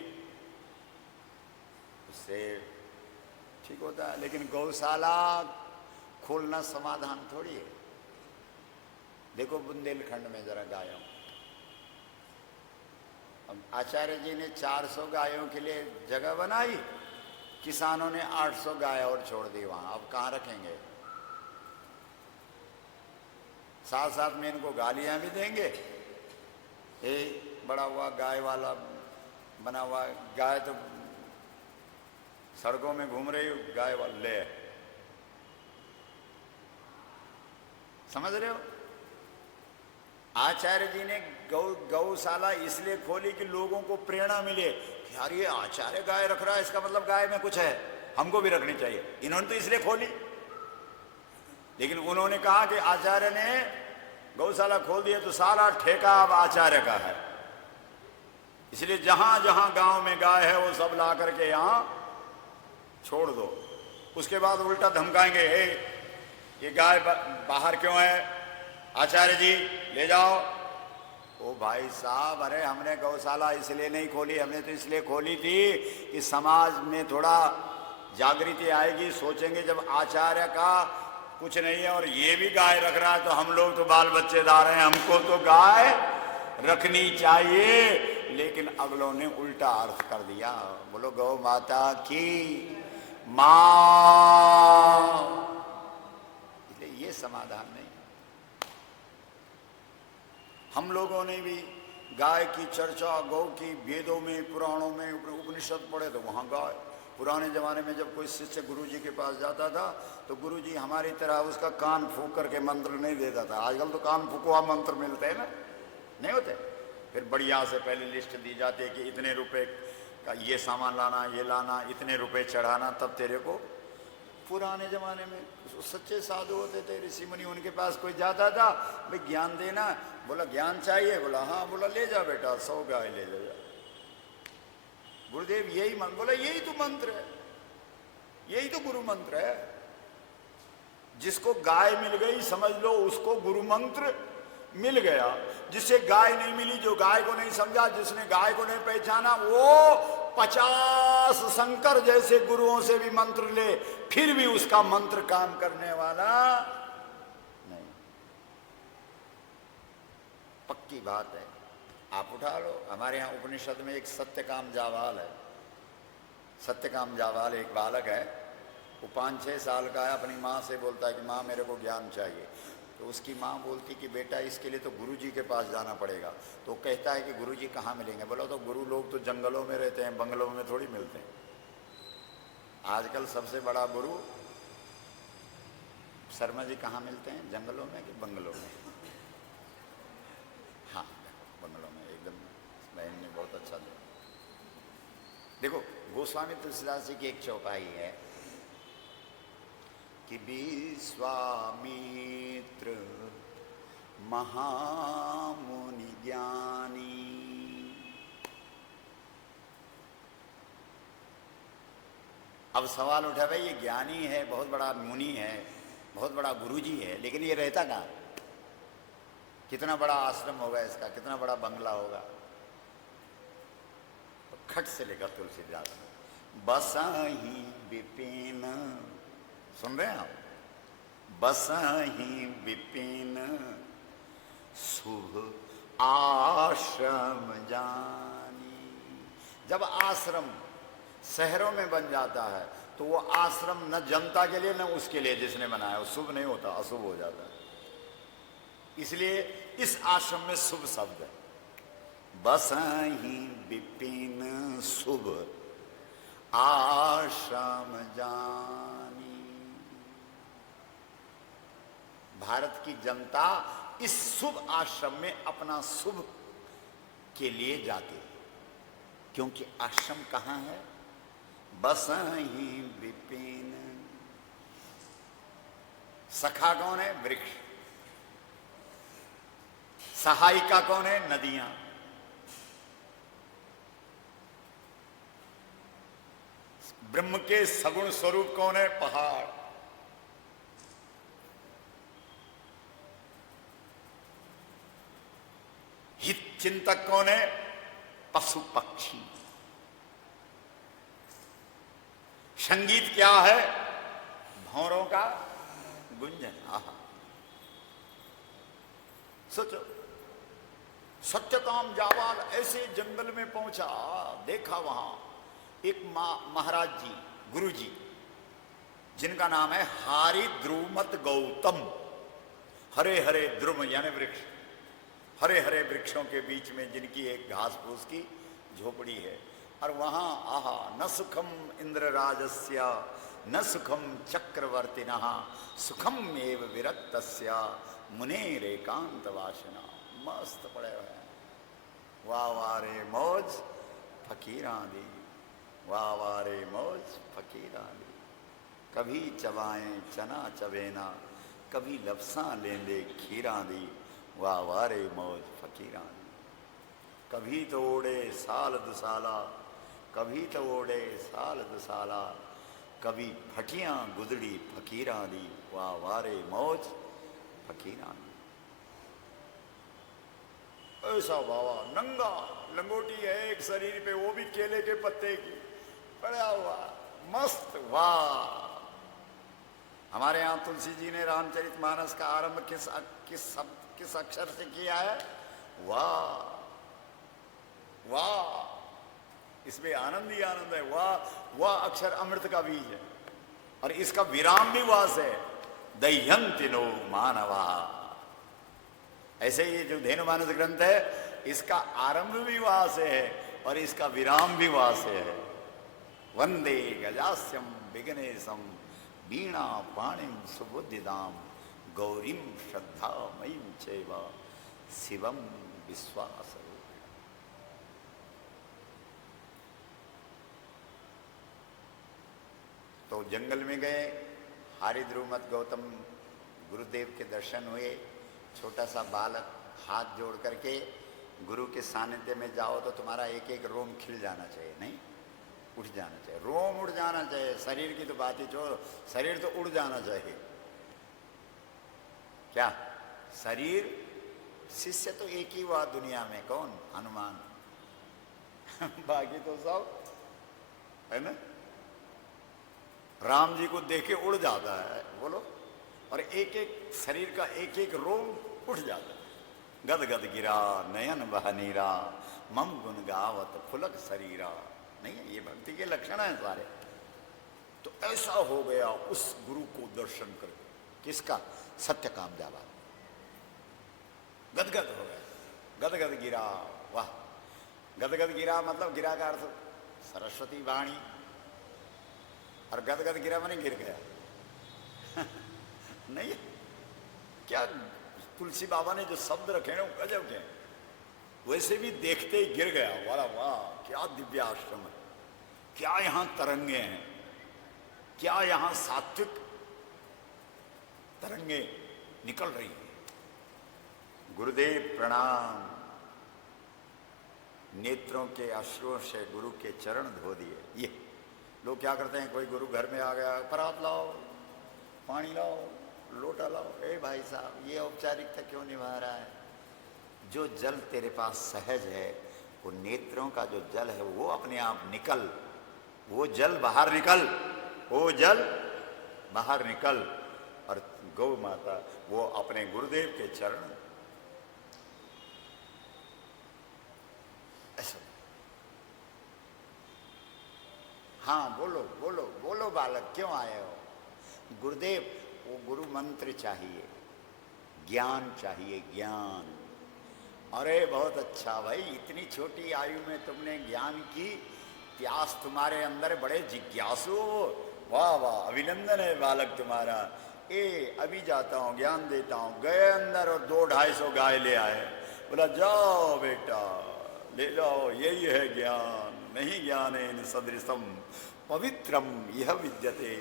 उससे ठीक होता है, लेकिन गौशाला खोलना समाधान थोड़ी है। देखो बुंदेलखंड में जरा गायों, आचार्य जी ने 400 गायों के लिए जगह बनाई, किसानों ने 800 गाय और छोड़ दी वहां। अब कहां रखेंगे? साथ साथ में इनको गालियां भी देंगे। बड़ा हुआ गाय वाला बना हुआ, गाय तो सड़कों में घूम रही, गाय वाला ले। समझ रहे हो? आचार्य जी ने गौशाला इसलिए खोली कि लोगों को प्रेरणा मिले कि यार ये आचार्य गाय रख रहा है, इसका मतलब गाय में कुछ है, हमको भी रखनी चाहिए। इन्होंने तो इसलिए खोली, लेकिन उन्होंने कहा कि आचार्य ने गौशाला खोल दिया तो सारा ठेका अब आचार्य का है, इसलिए जहां जहां गांव में गाय है वो सब ला करके यहां छोड़ दो। उसके बाद उल्टा धमकाएंगे, ये गाय बाहर क्यों है, आचार्य जी ले जाओ। ओ भाई साहब, अरे हमने गौशाला इसलिए नहीं खोली, हमने तो इसलिए खोली थी कि समाज में थोड़ा जागृति आएगी, सोचेंगे जब आचार्य का कुछ नहीं है और ये भी गाय रख रहा है तो हम लोग तो बाल बच्चेदार हैं, हमको तो गाय रखनी चाहिए। लेकिन अगलों ने उल्टा अर्थ कर दिया। बोलो गौ माता की मां। इसलिए ये समाधान नहीं। हम लोगों ने भी गाय की चर्चा, गौ की वेदों में, पुराणों में, उपनिषद पढ़े तो वहां गाय। पुराने जमाने में जब कोई शिष्य गुरुजी के पास जाता था तो गुरुजी हमारी तरह उसका कान फूंक करके मंत्र नहीं देता था। आजकल तो कान फूंकुआ मंत्र मिलते हैं ना, नहीं होते? फिर बढ़िया से पहले लिस्ट दी जाती है कि इतने रुपए का ये सामान लाना, ये लाना, इतने रुपए चढ़ाना, तब तेरे को। पुराने जमाने में सच्चे साधु होते थे, ऋषि मुनि, उनके पास कोई जाता था, भाई ज्ञान देना, बोला ज्ञान चाहिए, बोला हाँ, बोला ले जा बेटा 100 गाय ले जा। गुरुदेव यही मंत्र, बोला यही तो मंत्र है, यही तो गुरु मंत्र है। जिसको गाय मिल गई समझ लो उसको गुरु मंत्र मिल गया। जिससे गाय नहीं मिली, जो गाय को नहीं समझा, जिसने गाय को नहीं पहचाना, वो 50 शंकर जैसे गुरुओं से भी मंत्र ले, फिर भी उसका मंत्र काम करने वाला नहीं। पक्की बात है, आप उठा लो। हमारे यहाँ उपनिषद में एक सत्यकाम जावाल है। सत्यकाम जावाल एक बालक है, वो 5-6 साल का है। अपनी माँ से बोलता है कि माँ मेरे को ज्ञान चाहिए। तो उसकी माँ बोलती कि बेटा इसके लिए तो गुरुजी के पास जाना पड़ेगा। तो कहता है कि गुरुजी कहाँ मिलेंगे? बोला तो गुरु लोग तो जंगलों में रहते हैं, बंगलों में थोड़ी मिलते हैं। आजकल सबसे बड़ा गुरु शर्मा जी कहाँ मिलते हैं? जंगलों में कि बंगलों में? हाँ बंगलों में। एकदम बहन ने बहुत अच्छा दिया। देखो गोस्वामी तुलसीदास जी की एक चौपाई है, कि विश्वामित्र महामुनि ज्ञानी। अब सवाल उठा भाई, ये ज्ञानी है, बहुत बड़ा मुनि है, बहुत बड़ा गुरुजी है, लेकिन ये रहता कहाँ? कितना बड़ा आश्रम होगा इसका, कितना बड़ा बंगला होगा? तो खट से लेकर तुलसीदास, बसहि विपिन, सुन रहे हैं आप? बसहि विपिन शुभ आश्रम जानी। जब आश्रम शहरों में बन जाता है तो वो आश्रम न जनता के लिए न उसके लिए जिसने बनाया, वो शुभ नहीं होता, अशुभ हो जाता है। इसलिए इस आश्रम में शुभ शब्द है। बसहि विपिन शुभ आश्रम जानी। भारत की जनता इस शुभ आश्रम में अपना शुभ के लिए जाती है, क्योंकि आश्रम कहाँ है? बसहि विपिन। सखा कौन है? वृक्ष। सहायिका कौन है? नदियां। ब्रह्म के सगुण स्वरूप कौन है? पहाड़। हित चिंतक कौन है? पशु पक्षी। संगीत क्या है? भौरों का गुंजन। आहा, सोचो, सत्यकाम जावाल ऐसे जंगल में पहुंचा, देखा वहां एक महाराज जी, गुरु जी, जिनका नाम है हारी द्रुमत गौतम। हरे हरे द्रुम यानी वृक्ष, हरे हरे वृक्षों के बीच में जिनकी एक घास फूस की झोपड़ी है। और वहां आहा, न सुखम इंद्रराजस्य न सुखम चक्रवर्तिनः सुखम एव विरक्तस्य मुनेरेकांत वासना। मस्त पड़े हुए हैं। वाह वाह रे मौज फकीरां दी, वाह वाह रे मौज फकीरां दी। कभी चबाएं चना चबेना, कभी लफ्सां लेंदे खीरां दी, वाह वाह रे मौज फकीरां दी। कभी तो ओढ़े साल दुसाला, कभी तो ओढ़े साल दुसाला, कभी फटियां गुदड़ी फकीरां दी, वाह वाह रे मौज फकीरां दी। ऐसा बाबा नंगा लंगोटी है एक शरीर पे, वो भी केले के पत्ते की पड़ा हुआ, मस्त। वाह! हमारे यहाँ तुलसी जी ने रामचरितमानस का आरंभ किस अक्षर से किया है? वाह वाह! इसमें आनंद ही आनंद है। वाह वाह अक्षर अमृत का बीज है, और इसका विराम भी वाह से है। दह्यन्ति नो मानवा। ऐसे ही जो धेनुमानस ग्रंथ है, इसका आरंभ भी वहां से है और इसका विराम भी वहां से है। वंदे गजास्यम विघ्नेशम वीणा पाणिम सुबुद्धिदाम गौरीम श्रद्धामयीं चैव शिवम विश्वास। तो जंगल में गए, हारिद्रुमत गौतम गुरुदेव के दर्शन हुए। छोटा सा बालक हाथ जोड़ करके, गुरु के सानिध्य में जाओ तो तुम्हारा एक एक रोम खिल जाना चाहिए, नहीं उठ जाना चाहिए, रोम उड़ जाना चाहिए। शरीर की तो बात ही छोड़ो, शरीर तो उड़ जाना चाहिए। क्या शरीर? शिष्य तो एक ही हुआ दुनिया में, कौन? हनुमान। बाकी तो सब है ना, राम जी को देखे उड़ जाता है, बोलो। और एक एक शरीर का एक एक रोम उठ जाता है। गद गद गिरा नयन बहनीरा मम गुण गावत फुलक शरीरा। नहीं है, ये भक्ति के लक्षण हैं सारे। तो ऐसा हो गया उस गुरु को दर्शन करके। किसका? सत्यकाम जावाल। गदगद हो गया, गदगद गिरा। वाह! गदगद गिरा मतलब गिरा का अर्थ सरस्वती वाणी, और गदगद गिरा माने गिर गया। नहीं, क्या तुलसी बाबा ने जो शब्द रखे हैं वो गजब के, वैसे भी देखते ही गिर गया। वाह वाह, क्या दिव्य आश्रम है, क्या यहाँ तरंगे हैं, क्या यहाँ सात्विक तरंगे निकल रही हैं। गुरुदेव प्रणाम। नेत्रों के अश्रुओं से गुरु के चरण धो दिए। ये लोग क्या करते हैं, कोई गुरु घर में आ गया, परात लाओ, पानी लाओ, लोटा लाओ। ए भाई साहब, ये औपचारिकता क्यों निभा रहा है? जो जल तेरे पास सहज है, वो नेत्रों का जो जल है वो अपने आप निकल, वो जल बाहर निकल, वो जल बाहर निकल। और गौ माता वो अपने गुरुदेव के चरण, ऐसा। हाँ बोलो बोलो बोलो बालक, क्यों आए हो? गुरुदेव, वो गुरु मंत्र चाहिए, ज्ञान चाहिए, ज्ञान। अरे बहुत अच्छा भाई, इतनी छोटी आयु में तुमने ज्ञान की प्यास तुम्हारे अंदर, बड़े जिज्ञासु हो। वाह वाह, अभिनंदन है बालक तुम्हारा। अभी जाता हूँ, ज्ञान देता हूँ। गए अंदर और 200-250 गाय ले आए। बोला जाओ बेटा ले लो, यही है ज्ञान। नहीं ज्ञानेन सदृशम पवित्रम यह विद्यते।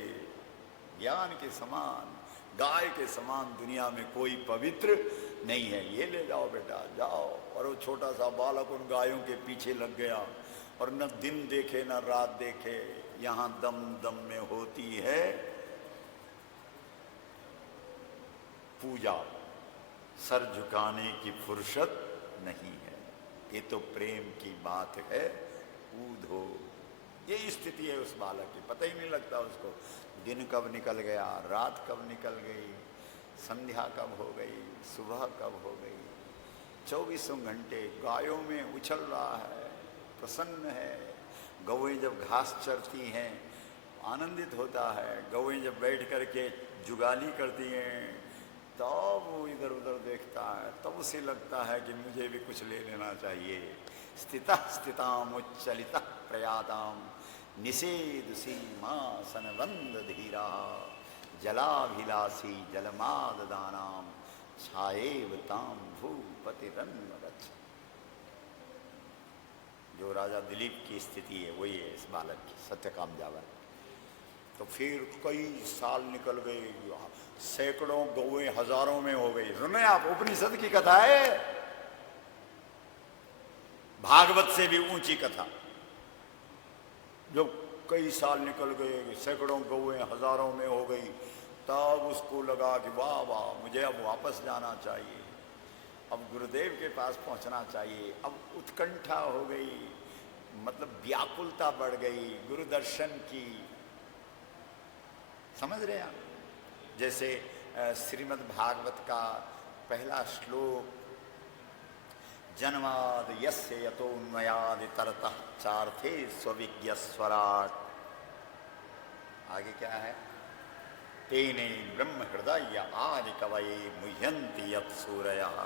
ज्ञान के समान, गाय के समान दुनिया में कोई पवित्र नहीं है। ये ले जाओ बेटा, जाओ। और वो छोटा सा बालक उन गायों के पीछे लग गया और न दिन देखे न रात देखे। यहाँ दम दम में होती है पूजा, सर झुकाने की फुर्सत नहीं है। ये तो प्रेम की बात है, कूदो। ये स्थिति है उस बालक की, पता ही नहीं लगता उसको दिन कब निकल गया, रात कब निकल गई, संध्या कब हो गई, सुबह कब हो गई। 24 घंटे गायों में उछल रहा है, प्रसन्न है। गौएं जब घास चरती हैं आनंदित होता है। गौएं जब बैठ करके जुगाली करती हैं तब वो इधर उधर देखता है, तब उसे लगता है कि मुझे भी कुछ ले लेना चाहिए। स्थिता स्थिताम उच्चलिता प्रयाताम निषेध सीमासन वंद धीरा जलाभिलाषी जलमाददानाम छाएव ताम भूपतिरन्मगच्छ। जो राजा दिलीप की स्थिति है वही है इस बालक की, सत्यकाम जावा। तो फिर कई साल निकल गए, सैकड़ों गौएं हजारों में हो गई। सुने आप, उपनिषद की कथा है, भागवत से भी ऊंची कथा। जब कई साल निकल गए, सैकड़ों गौएं हजारों में हो गई, तब उसको लगा कि वाह वाह, मुझे अब वापस जाना चाहिए, अब गुरुदेव के पास पहुंचना चाहिए। अब उत्कंठा हो गई, मतलब व्याकुलता बढ़ गई गुरु दर्शन की। समझ रहे आप? जैसे श्रीमद् भागवत का पहला श्लोक, जन्माद यस्य यतोन्मयादि तरतः चार्थे स्वविज्ञ स्वराट। आगे क्या है? तेने ब्रह्म हृदय आदि कवये मुह्यन्ति यत् सूरयः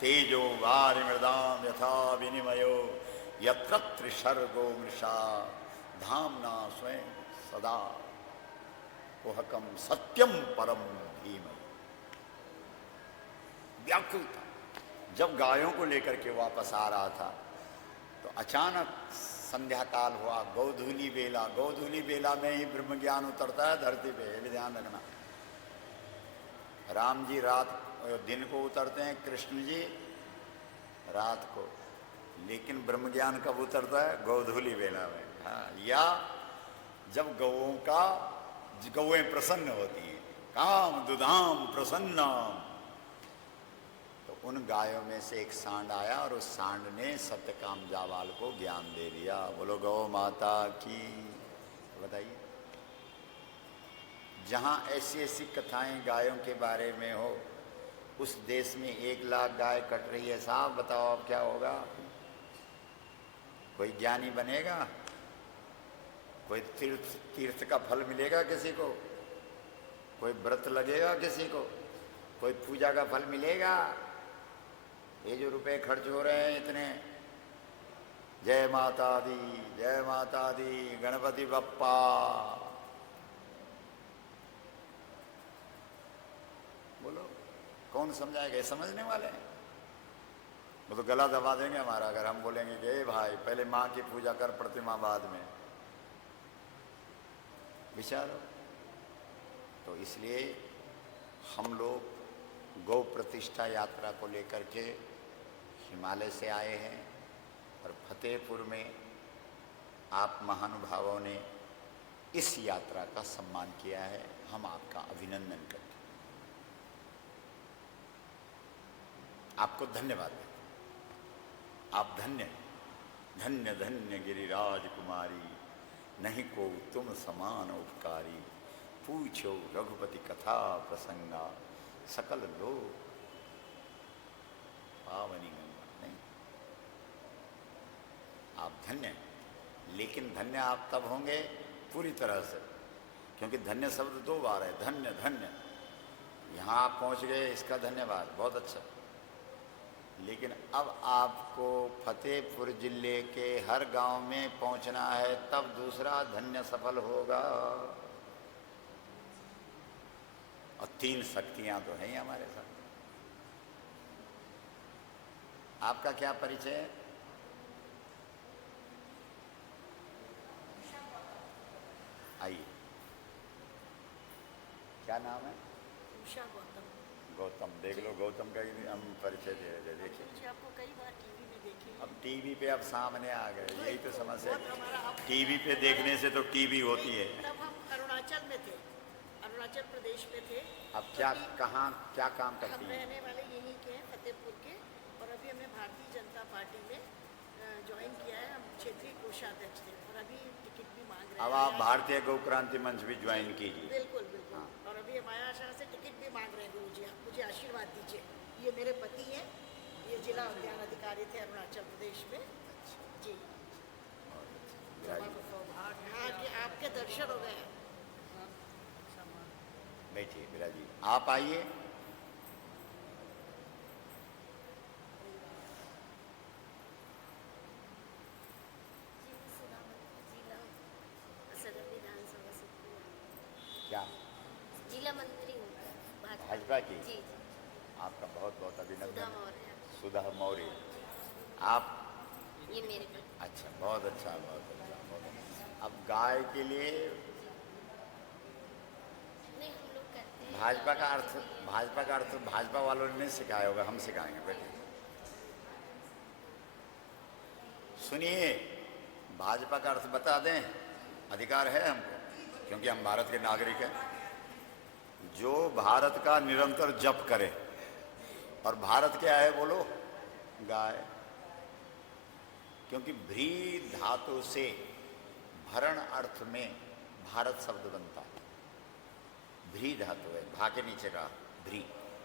तेजो वारिमृदां यथा विनिमयो यत्र त्रिसर्गो मृषा धाम्ना स्वयं सदा कोहकम सत्यम परम धीमहि। व्याकुलता। जब गायों को लेकर के वापस आ रहा था तो अचानक संध्या काल हुआ, गोधूली बेला। गोधूली बेला में ही ब्रह्म ज्ञान उतरता है धरती पे, ये भी ध्यान रखना। राम जी रात दिन को उतरते हैं, कृष्ण जी रात को, लेकिन ब्रह्म ज्ञान कब उतरता है? गोधूली बेला में। हाँ, या जब गौएं प्रसन्न होती हैं, काम दुधाम प्रसन्नाम। तो उन गायों में से एक सांड आया और उस सांड ने सत्यकाम जावाल को ज्ञान दे दिया। बोलो गौ माता की। बताइए, जहाँ ऐसी ऐसी कथाएं गायों के बारे में हो, उस देश में 1 लाख गाय कट रही है। साहब बताओ अब क्या होगा? कोई ज्ञानी बनेगा? कोई तीर्थ का फल मिलेगा किसी को? कोई व्रत लगेगा किसी को? कोई पूजा का फल मिलेगा? ये जो रुपए खर्च हो रहे हैं इतने, जय माता दी, जय माता दी, गणपति बप्पा, बोलो कौन समझाएगा? समझने वाले हैं वो तो गला दबा देंगे हमारा अगर हम बोलेंगे कि भाई पहले माँ की पूजा कर, प्रतिमा बाद में। विचारो। तो इसलिए हम लोग गौ प्रतिष्ठा यात्रा को लेकर के हिमालय से आए हैं और फतेहपुर में आप महानुभावों ने इस यात्रा का सम्मान किया है। हम आपका अभिनंदन करते हैं, आपको धन्यवाद देते हैं। आप धन्य धन्य धन्य गिरिराज कुमारी, नहीं को तुम समान उपकारी, पूछो रघुपति कथा प्रसंगा, सकल लोग पावनी गंगा। नहीं, आप धन्य, लेकिन धन्य आप तब होंगे पूरी तरह से, क्योंकि धन्य शब्द 2 बार है, धन्य धन्य। यहाँ आप पहुँच गए, इसका धन्यवाद, बहुत अच्छा। लेकिन अब आपको फतेहपुर जिले के हर गांव में पहुंचना है, तब दूसरा धन्य सफल होगा। और 3 शक्तियां तो हैं ही हमारे साथ। आपका क्या परिचय है? आइए, क्या नाम है? उषा गौतम। गौतम, देख लो गौतम का ही हम परिचय दे रहे थे। देखिए, मुझे आपको कई बार टीवी में देखे। अब टीवी पे अब सामने आ गए, यही तो समस्या है। टीवी पे देखने से तो टीवी होती है। तब हम अरुणाचल में थे, अरुणाचल प्रदेश में थे। अब क्या, कहाँ क्या काम करती हम हैं? रहने वाले यहीं के हैं, फतेहपुर के। और अभी हमने भारतीय जनता पार्टी में ज्वाइन किया है। हम क्षेत्रीय कोषाध्यक्ष थे और अभी टिकट भी मांग रहे हैं। अब आप भारतीय गौ क्रांति मंच भी ज्वाइन कीजिए। बिल्कुल बिल्कुल। और अभी माया शाह से टिकट भी मांग रहे हैं। गुरु जी, आप मुझे आशीर्वाद दीजिए। ये मेरे पति हैं, ये जिला उद्यान अधिकारी थे अरुणाचल प्रदेश में जी। हाँ, कि आपके दर्शन हो गए हैं। बैठिए बिराजी, आप आइए। क्या जिला मंत्री हूँ भाजपा की? जी। आपका बहुत बहुत सुधा अभिनंदन। मौर्य। सुधा मौर्य, आप? ये मेरे पर। अच्छा, बहुत अच्छा, बहुत अच्छा, बहुत अच्छा। अब गाय के लिए नहीं, हम लोग करते हैं। भाजपा का अर्थ, भाजपा का अर्थ भाजपा वालों ने नहीं सिखाया होगा, हम सिखाएंगे। बेटे सुनिए, भाजपा का अर्थ बता दें, अधिकार है हमको, क्योंकि हम भारत के नागरिक हैं। जो भारत का निरंतर जप करे, और भारत क्या है बोलो? गाय। क्योंकि भ्री धातु से भरण अर्थ में भारत शब्द बनता है। भ्री धातु है, भा के नीचे का भ्री,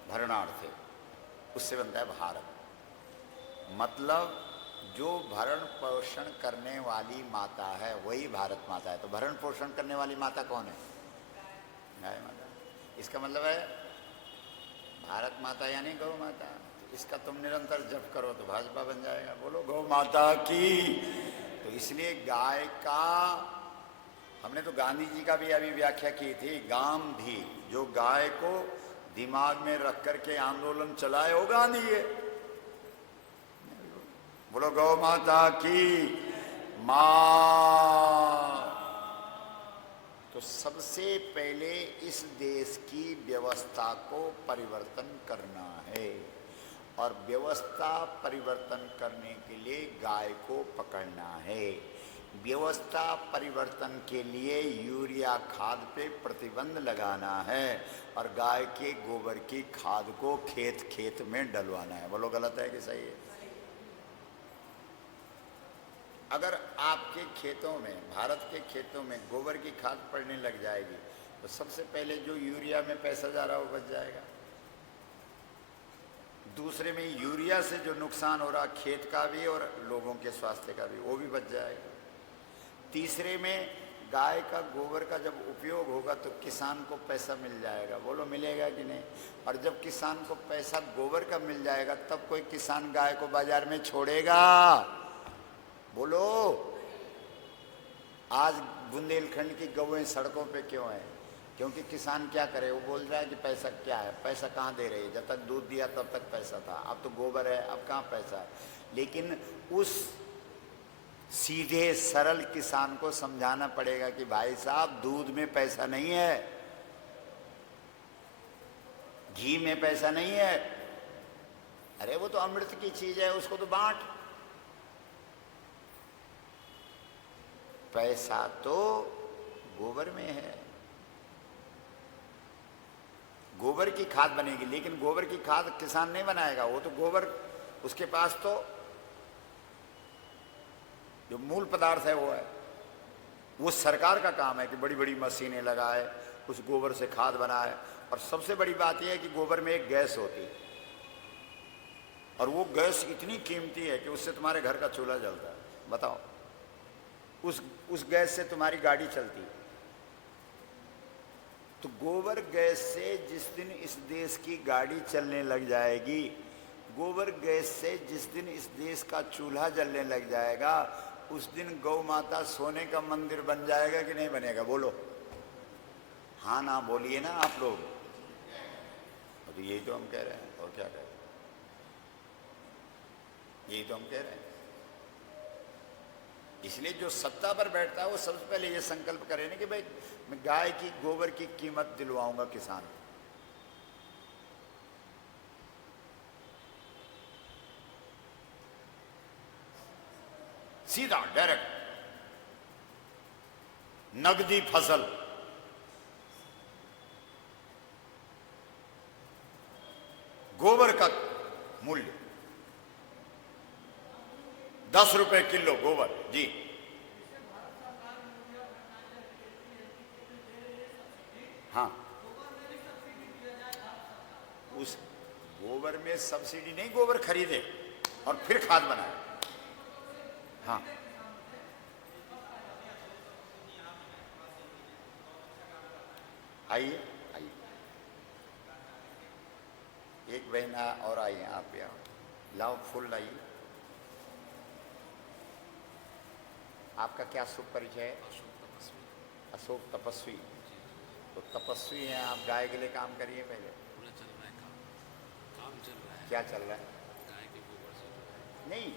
भरणार्थ है, उससे बनता है भारत। मतलब जो भरण पोषण करने वाली माता है वही भारत माता है। तो भरण पोषण करने वाली माता कौन है? गाय माता। इसका मतलब है भारत माता यानी गौ माता। तो इसका तुम निरंतर जप करो तो भाजपा बन जाएगा। बोलो गौ माता की। तो इसलिए गाय का, हमने तो गांधी जी का भी अभी व्याख्या की थी, गाम धी, जो गाय को दिमाग में रख करके आंदोलन चलाए वो गांधी है। बोलो गौ माता की मां। तो सबसे पहले इस देश की व्यवस्था को परिवर्तन करना है, और व्यवस्था परिवर्तन करने के लिए गाय को पकड़ना है। व्यवस्था परिवर्तन के लिए यूरिया खाद पे प्रतिबंध लगाना है, और गाय के गोबर की खाद को खेत खेत में डलवाना है। बोलो गलत है कि सही है? अगर आपके खेतों में, भारत के खेतों में गोबर की खाद पड़ने लग जाएगी तो सबसे पहले जो यूरिया में पैसा जा रहा है वो बच जाएगा। दूसरे में यूरिया से जो नुकसान हो रहा खेत का भी और लोगों के स्वास्थ्य का भी, वो भी बच जाएगा। तीसरे में गाय का गोबर का जब उपयोग होगा तो किसान को पैसा मिल जाएगा। बोलो मिलेगा कि नहीं? और जब किसान को पैसा गोबर का मिल जाएगा तब कोई किसान गाय को बाजार में छोड़ेगा? बोलो। आज बुंदेलखंड की गौएं सड़कों पे क्यों है? क्योंकि किसान क्या करे, वो बोल रहा है कि पैसा क्या है, पैसा कहाँ दे रही है, जब तक दूध दिया तब तक पैसा था, अब तो गोबर है, अब कहाँ पैसा है। लेकिन उस सीधे सरल किसान को समझाना पड़ेगा कि भाई साहब दूध में पैसा नहीं है, घी में पैसा नहीं है। अरे वो तो अमृत की चीज है, उसको तो बांट। पैसा तो गोबर में है। गोबर की खाद बनेगी, लेकिन गोबर की खाद किसान नहीं बनाएगा, वो तो गोबर उसके पास तो जो मूल पदार्थ है वो है। वो सरकार का काम है कि बड़ी बड़ी मशीनें लगाए, उस गोबर से खाद बनाए। और सबसे बड़ी बात यह है कि गोबर में एक गैस होती है, और वो गैस इतनी कीमती है कि उससे तुम्हारे घर का चूल्हा जलता है। बताओ, उस गैस से तुम्हारी गाड़ी चलती है। तो गोबर गैस से जिस दिन इस देश की गाड़ी चलने लग जाएगी, गोबर गैस से जिस दिन इस देश का चूल्हा जलने लग जाएगा, उस दिन गौ माता सोने का मंदिर बन जाएगा कि नहीं बनेगा? बोलो हाँ ना बोलिए ना आप लोग। तो यही तो हम कह रहे हैं, और क्या कह रहे हैं? यही तो हम कह रहे हैं। इसलिए जो सत्ता पर बैठता है वो सबसे पहले ये संकल्प करे ना कि भाई मैं गाय की गोबर की कीमत दिलवाऊंगा किसान को। सीधा डायरेक्ट नगदी फसल। गोबर का मूल्य 10 रुपए किलो गोबर जी। हाँ, उस गोबर में सब्सिडी नहीं, गोबर खरीदे और फिर खाद बनाए। हाँ, आइए आइए, एक बहन और आई हैं, आप भी आओ, लाओ फूल लाइए। आपका क्या शुभ परिचय है? अशोक तपस्वी। तो तपस्वी हैं आप, गाय के लिए काम करिए पहले। चल रहा है काम चल रहा है। क्या चल रहा है? गाय के गोबर से नहीं,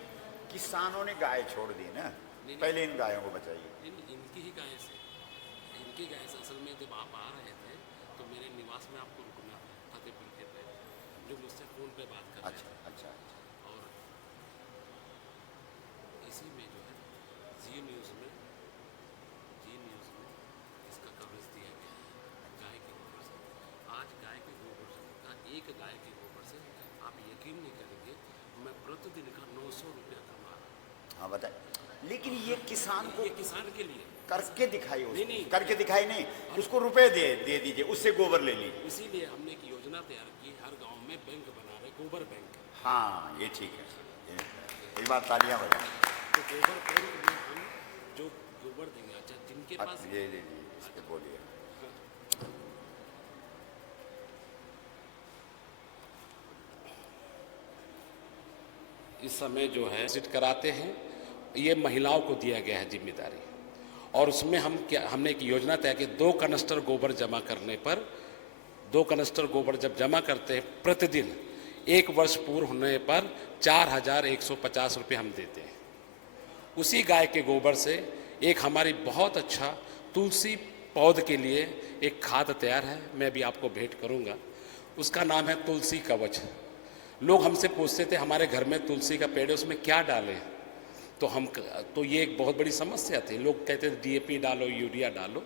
किसानों ने गाय छोड़ दी ना, पहले इन गायों को बचाइए। इनकी ही गाय से, इनकी गाय से। असल में जब आप आ रहे थे तो मेरे निवास में आपको रुकना था, फतेहपुर के पे, जो मुझसे फ़ोन पे बात कर रहे थे। अच्छा। और इसी में जो है जी न्यूज़ में इसका कवरेज दिया गया है गाय के गोबर से। आज गाय के गोबर से का, एक गाय के गोबर से आप यकीन नहीं करेंगे, मैं प्रतिदिन का 900 रुपया कमा रहा हूँ। हाँ बताए, लेकिन ये किसान को, ये किसान के लिए करके दिखाइए उसको। नहीं, करके दिखाई नहीं, उसको रुपए दे दीजिए, उससे गोबर ले लीजिए। इसीलिए हमने एक योजना तैयार की, हर गांव में बैंक बना रहे, गोबर बैंक। हाँ ये ठीक है, एक बार तालियां बजाएं। तो गोबर बैंक में हम जो गोबर देंगे, अच्छा जिनके पास ये इस पे बोलिए। इस समय जो है विजिट कराते हैं, ये महिलाओं को दिया गया है जिम्मेदारी। और उसमें हमने एक योजना तय की, 2 कनस्टर गोबर जमा करने पर, 2 कनस्टर गोबर जब जमा करते हैं प्रतिदिन, 1 वर्ष पूर्ण होने पर 4150 रुपये हम देते हैं। उसी गाय के गोबर से एक हमारी बहुत अच्छा तुलसी पौध के लिए एक खाद तैयार है, मैं भी आपको भेंट करूंगा। उसका नाम है तुलसी कवच। लोग हमसे पूछते थे हमारे घर में तुलसी का पेड़ है, उसमें क्या डालें? तो ये एक बहुत बड़ी समस्या थी। लोग कहते थे डीएपी डालो, यूरिया डालो।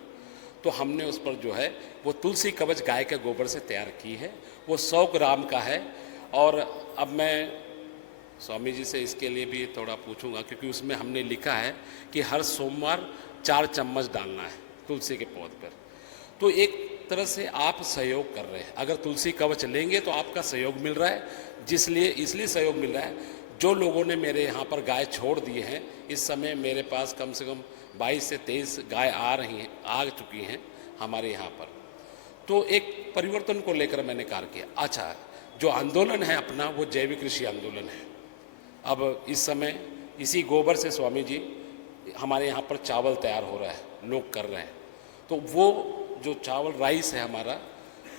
तो हमने उस पर जो है वो तुलसी कवच गाय के गोबर से तैयार की है। वो 100 ग्राम का है। और अब मैं स्वामी जी से इसके लिए भी थोड़ा पूछूंगा, क्योंकि उसमें हमने लिखा है कि हर सोमवार 4 चम्मच डालना है तुलसी के पौध पर। तो एक तरह से आप सहयोग कर रहे हैं। अगर तुलसी कवच लेंगे तो आपका सहयोग मिल रहा है, इसलिए सहयोग मिल रहा है। जो लोगों ने मेरे यहाँ पर गाय छोड़ दिए हैं, इस समय मेरे पास कम से कम 22 से 23 गाय आ चुकी हैं हमारे यहाँ पर। तो एक परिवर्तन को लेकर मैंने कार्य किया। अच्छा, जो आंदोलन है अपना, वो जैविक कृषि आंदोलन है। अब इस समय इसी गोबर से स्वामी जी हमारे यहाँ पर चावल तैयार हो रहा है, लोग कर रहे हैं। तो वो जो चावल राइस है हमारा,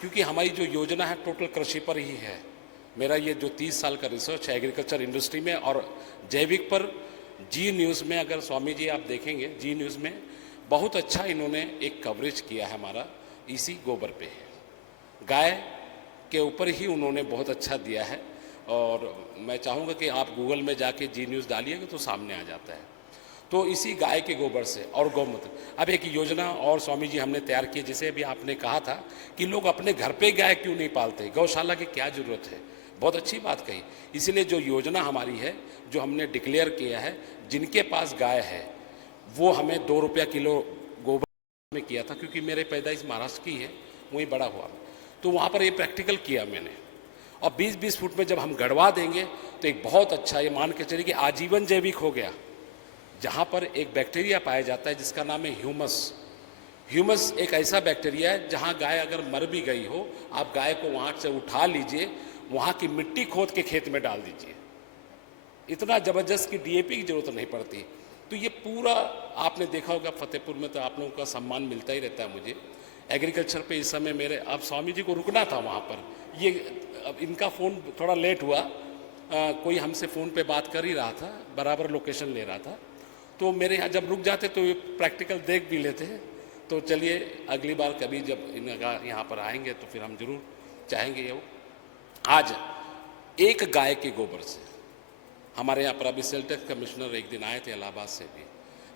क्योंकि हमारी जो योजना है टोटल कृषि पर ही है। मेरा ये जो 30 साल का रिसर्च है एग्रीकल्चर इंडस्ट्री में और जैविक पर, जी न्यूज़ में अगर स्वामी जी आप देखेंगे, जी न्यूज़ में बहुत अच्छा इन्होंने एक कवरेज किया है हमारा, इसी गोबर पे है। गाय के ऊपर ही उन्होंने बहुत अच्छा दिया है। और मैं चाहूँगा कि आप गूगल में जाके जी न्यूज़ डालिएगा तो सामने आ जाता है। तो इसी गाय के गोबर से और गौमूत्र, अब एक योजना और स्वामी जी हमने तैयार की, जैसे अभी आपने कहा था कि लोग अपने घर पे गाय क्यों नहीं पालते, गौशाला की क्या ज़रूरत है, बहुत अच्छी बात कही। इसलिए जो योजना हमारी है, जो हमने डिक्लेयर किया है, जिनके पास गाय है वो हमें 2 रुपया किलो गोबर में किया था, क्योंकि मेरे पैदाइश महाराष्ट्र की है, वहीं बड़ा हुआ, तो वहाँ पर ये प्रैक्टिकल किया मैंने। और 20-20 फुट में जब हम गड़वा देंगे तो एक बहुत अच्छा, ये मान के चलिए कि आजीवन जैविक हो गया, जहाँ पर एक बैक्टीरिया पाया जाता है जिसका नाम है ह्यूमस। ह्यूमस एक ऐसा बैक्टीरिया है, जहाँ गाय अगर मर भी गई हो, आप गाय को वहाँ से उठा लीजिए, वहाँ की मिट्टी खोद के खेत में डाल दीजिए, इतना ज़बरदस्त कि डीएपी की ज़रूरत नहीं पड़ती। तो ये पूरा आपने देखा होगा फतेहपुर में, तो आप लोगों का सम्मान मिलता ही रहता है मुझे एग्रीकल्चर पे। इस समय मेरे, अब स्वामी जी को रुकना था वहाँ पर, ये अब इनका फ़ोन थोड़ा लेट हुआ, कोई हमसे फ़ोन पे बात कर ही रहा था, बराबर लोकेशन ले रहा था, तो मेरे यहाँ जब रुक जाते तो ये प्रैक्टिकल देख भी लेते हैं। तो चलिए अगली बार कभी जब इनका यहाँ पर आएंगे तो फिर हम जरूर चाहेंगे ये। आज एक गाय के गोबर से, हमारे यहाँ पर अभी सेल टैक्स कमिश्नर एक दिन आए थे इलाहाबाद से भी,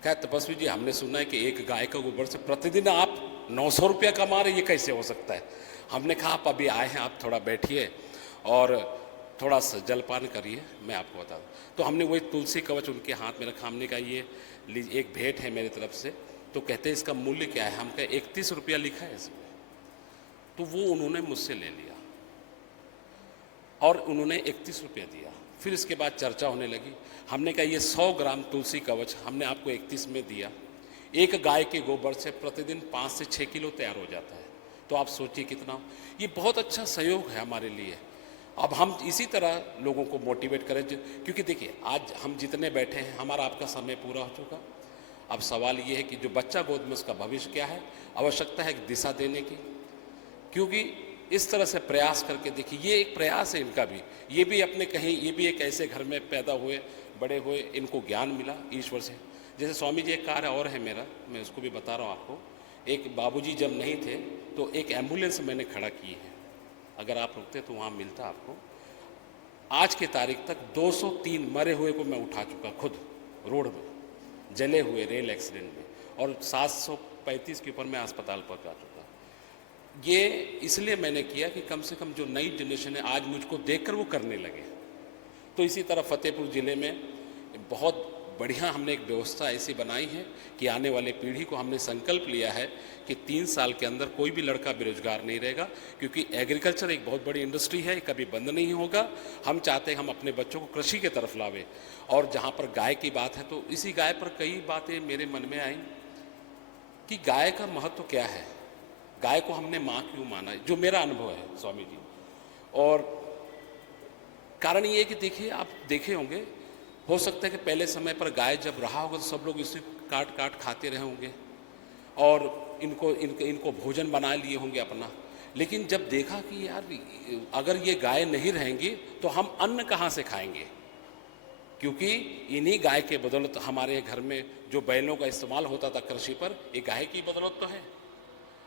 कहा तपस्वी जी हमने सुना है कि एक गाय का गोबर से प्रतिदिन आप 900 रुपया कमा रहे, ये कैसे हो सकता है। हमने कहा आप अभी आए हैं, आप थोड़ा बैठिए और थोड़ा सा जलपान करिए, मैं आपको बता दूँ। तो हमने वही तुलसी कवच उनके हाथ में रखा, हमने कहा ये एक भेंट है मेरी तरफ से। तो कहते हैं इसका मूल्य क्या है, हम कहे 31 रुपया लिखा है इसमें। तो वो उन्होंने मुझसे ले लिया और उन्होंने 31 रुपया दिया। फिर इसके बाद चर्चा होने लगी, हमने कहा ये 100 ग्राम तुलसी कवच हमने आपको 31 में दिया, एक गाय के गोबर से प्रतिदिन 5 से 6 किलो तैयार हो जाता है। तो आप सोचिए कितना, ये बहुत अच्छा सहयोग है हमारे लिए। अब हम इसी तरह लोगों को मोटिवेट करें, क्योंकि देखिए आज हम जितने बैठे हैं, हमारा आपका समय पूरा हो चुका। अब सवाल ये है कि जो बच्चा गोद में, उसका भविष्य क्या है, आवश्यकता है एक दिशा देने की। क्योंकि इस तरह से प्रयास करके देखिए, ये एक प्रयास है इनका भी, ये भी अपने कहीं, ये भी एक ऐसे घर में पैदा हुए बड़े हुए, इनको ज्ञान मिला ईश्वर से। जैसे स्वामी जी एक कार्य और है मेरा, मैं उसको भी बता रहा हूँ आपको। एक बाबूजी जब नहीं थे तो एक एम्बुलेंस मैंने खड़ा की है, अगर आप रुकते तो वहाँ मिलता आपको। आज की तारीख तक 203 मरे हुए को मैं उठा चुका खुद, रोड में जले हुए रेल एक्सीडेंट में, और 735 के ऊपर मैं अस्पताल पहुँचा चुका। ये इसलिए मैंने किया कि कम से कम जो नई जनरेशन है आज मुझको देखकर वो करने लगे। तो इसी तरह फतेहपुर ज़िले में बहुत बढ़िया हमने एक व्यवस्था ऐसी बनाई है कि आने वाले पीढ़ी को हमने संकल्प लिया है कि 3 साल के अंदर कोई भी लड़का बेरोजगार नहीं रहेगा, क्योंकि एग्रीकल्चर एक बहुत बड़ी इंडस्ट्री है, कभी बंद नहीं होगा। हम चाहते हैं हम अपने बच्चों को कृषि की तरफ लावें। और जहाँ पर गाय की बात है, तो इसी गाय पर कई बातें मेरे मन में आई कि गाय का महत्व क्या है, गाय को हमने माँ क्यों माना है, जो मेरा अनुभव है स्वामी जी। और कारण ये है कि देखिए, आप देखे होंगे, हो सकता है कि पहले समय पर गाय जब रहा होगा तो सब लोग इसे काट काट खाते रहे होंगे और इनको भोजन बना लिए होंगे अपना। लेकिन जब देखा कि यार अगर ये गाय नहीं रहेंगी तो हम अन्न कहाँ से खाएंगे, क्योंकि इन्हीं गाय के बदौलत हमारे घर में जो बैलों का इस्तेमाल होता था कृषि पर, ये गाय की बदौलत तो है।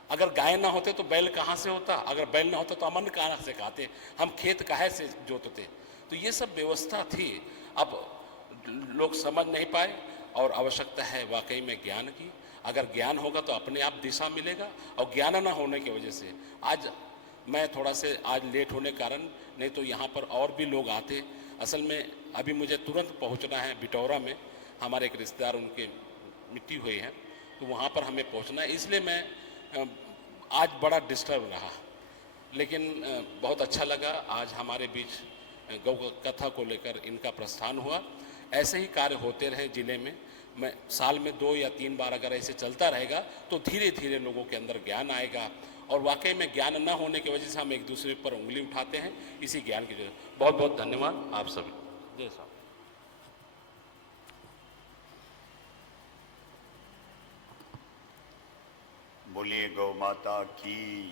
अगर गाय ना होते तो बैल कहाँ से होता, अगर बैल ना होता तो हम अन्न कहाँ से खाते, हम खेत काहे से जोतते। तो ये सब व्यवस्था थी, अब लोग समझ नहीं पाए और आवश्यकता है वाकई में ज्ञान की। अगर ज्ञान होगा तो अपने आप दिशा मिलेगा, और ज्ञान ना होने की वजह से आज मैं थोड़ा से आज लेट होने कारण, नहीं तो यहाँ पर और भी लोग आते। असल में अभी मुझे तुरंत पहुँचना है बिटौरा में, हमारे एक रिश्तेदार उनके मिट्टी हुई है, तो वहाँ पर हमें पहुँचना है, इसलिए मैं आज बड़ा डिस्टर्ब रहा। लेकिन बहुत अच्छा लगा आज हमारे बीच गौ कथा को लेकर इनका प्रस्थान हुआ। ऐसे ही कार्य होते रहे ज़िले में। मैं साल में 2 या 3 बार अगर ऐसे चलता रहेगा तो धीरे धीरे लोगों के अंदर ज्ञान आएगा, और वाकई में ज्ञान न होने की वजह से हम एक दूसरे पर उंगली उठाते हैं। इसी ज्ञान की जरूरत। बहुत बहुत धन्यवाद आप सभी। जय साहब। बोलिए गौ माता की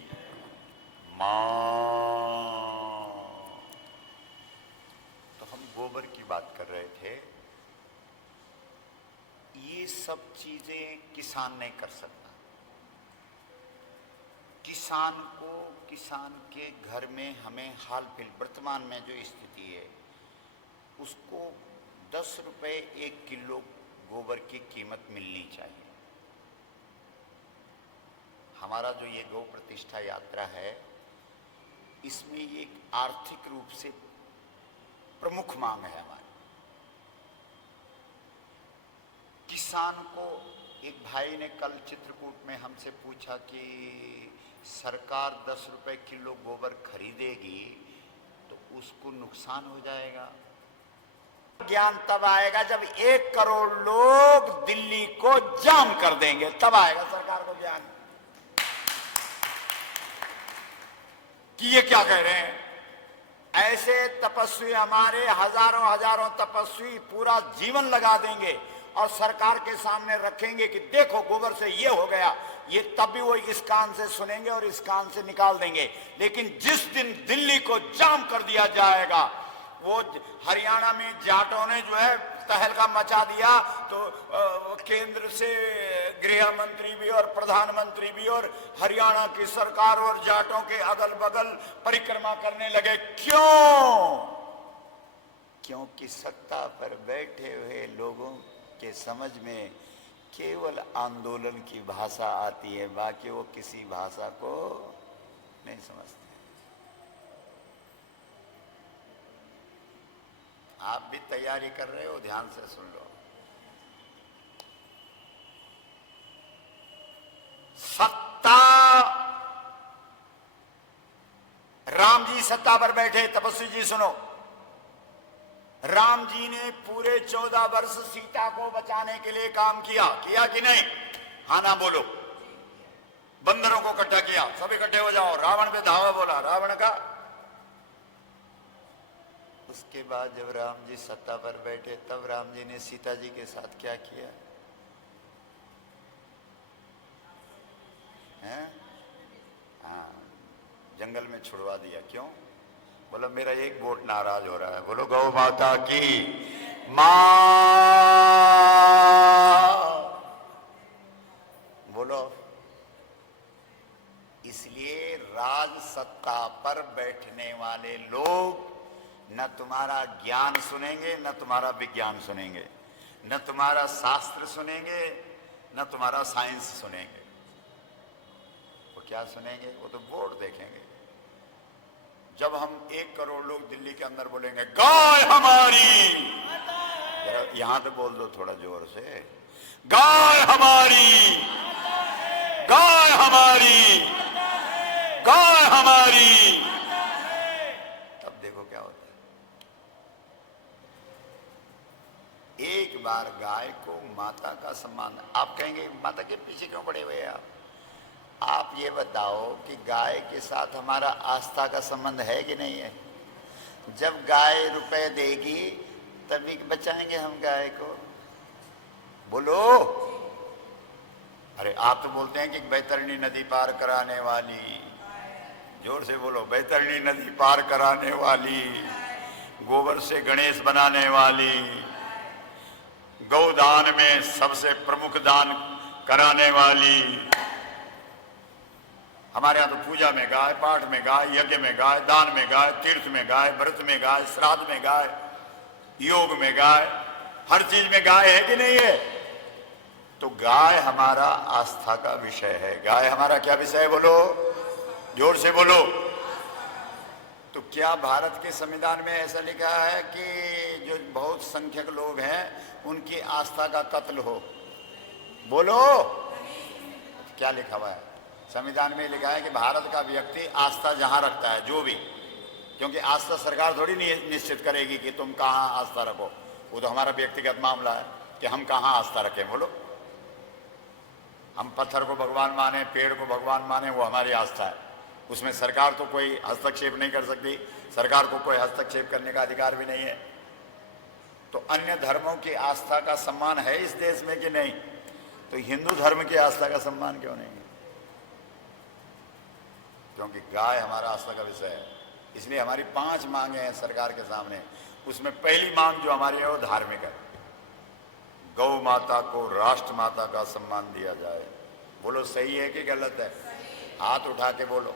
माँ। तो हम गोबर की बात कर रहे थे। ये सब चीजें किसान नहीं कर सकता, किसी किसान के घर में हमें हाल फिल वर्तमान में जो स्थिति है उसको 10 रुपए 1 किलो गोबर की कीमत मिलनी चाहिए। हमारा जो ये गौ प्रतिष्ठा यात्रा है इसमें ये एक आर्थिक रूप से प्रमुख मांग है हमारी। किसान को, एक भाई ने कल चित्रकूट में हमसे पूछा कि सरकार 10 रुपए किलो गोबर खरीदेगी तो उसको नुकसान हो जाएगा। ज्ञान तब आएगा जब 1 करोड़ लोग दिल्ली को जाम कर देंगे, तब आएगा सरकार को ज्ञान कि ये क्या कह रहे हैं। ऐसे तपस्वी हमारे हजारों तपस्वी पूरा जीवन लगा देंगे और सरकार के सामने रखेंगे कि देखो गोबर से ये हो गया, ये तब भी वो इस कान से सुनेंगे और इस कान से निकाल देंगे। लेकिन जिस दिन दिल्ली को जाम कर दिया जाएगा, वो हरियाणा में जाटों ने जो है तहलका मचा दिया तो केंद्र से गृह मंत्री भी और प्रधानमंत्री भी और हरियाणा की सरकार और जाटों के अगल बगल परिक्रमा करने लगे। क्यों? क्योंकि सत्ता पर बैठे हुए लोगों के समझ में केवल आंदोलन की भाषा आती है, बाकी वो किसी भाषा को नहीं समझते। आप भी तैयारी कर रहे हो, ध्यान से सुन लो। सत्ता, राम जी सत्ता पर बैठे, तपस्वी जी सुनो। राम जी ने पूरे 14 वर्ष सीता को बचाने के लिए काम किया कि नहीं? हाँ ना बोलो। बंदरों को इकट्ठा किया, सब इकट्ठे हो जाओ, रावण पे धावा बोला, रावण का। उसके बाद जब राम जी सत्ता पर बैठे तब राम जी ने सीता जी के साथ क्या किया है? हाँ, जंगल में छुड़वा दिया। क्यों? बोलो मेरा एक वोट नाराज हो रहा है। बोलो गौ माता की मां। बोलो। इसलिए राज सत्ता पर बैठने वाले लोग न तुम्हारा ज्ञान सुनेंगे, न तुम्हारा विज्ञान सुनेंगे, न तुम्हारा शास्त्र सुनेंगे, न तुम्हारा साइंस सुनेंगे। वो क्या सुनेंगे? वो तो वोट देखेंगे। जब हम 1 करोड़ लोग दिल्ली के अंदर बोलेंगे गाय हमारी, जरा यहां तो बोल दो थोड़ा जोर से, गाय हमारी, गाय हमारी, गाय हमारी, तब देखो क्या होता है। एक बार गाय को माता का सम्मान। आप कहेंगे माता के पीछे क्यों पड़े हुए हैं आप ये बताओ कि गाय के साथ हमारा आस्था का संबंध है कि नहीं है? जब गाय रुपए देगी तभी बचाएंगे हम गाय को। बोलो। अरे आप तो बोलते हैं कि बैतरणी नदी पार कराने वाली, जोर से बोलो, बैतरणी नदी पार कराने वाली, गोबर से गणेश बनाने वाली, गौदान में सबसे प्रमुख दान कराने वाली। हमारे यहाँ तो पूजा में गाय, पाठ में गाय, यज्ञ में गाय, दान में गाय, तीर्थ में गाय, व्रत में गाय, श्राद्ध में गाय, योग में गाय, हर चीज में गाय है कि नहीं है? तो गाय हमारा आस्था का विषय है। गाय हमारा क्या विषय है? बोलो, जोर से बोलो। तो क्या भारत के संविधान में ऐसा लिखा है कि जो बहुत संख्यक लोग हैं उनकी आस्था का कत्ल हो? बोलो। क्या लिखा हुआ है? संविधान में लिखा है कि भारत का व्यक्ति आस्था जहां रखता है, जो भी, क्योंकि आस्था सरकार थोड़ी निश्चित करेगी कि तुम कहां आस्था रखो, वो तो हमारा व्यक्तिगत मामला है कि हम कहां आस्था रखें। बोलो। हम पत्थर को भगवान माने, पेड़ को भगवान माने, वो हमारी आस्था है, उसमें सरकार तो कोई हस्तक्षेप नहीं कर सकती। सरकार को कोई हस्तक्षेप करने का अधिकार भी नहीं है। तो अन्य धर्मों की आस्था का सम्मान है इस देश में कि नहीं? तो हिंदू धर्म की आस्था का सम्मान क्यों नहीं? क्योंकि गाय हमारा आस्था का विषय है। इसलिए हमारी 5 मांगे हैं सरकार के सामने। उसमें पहली मांग जो हमारी है वो धार्मिक है। गौ माता को राष्ट्र माता का सम्मान दिया जाए। बोलो सही है कि गलत है? हाथ उठा के बोलो।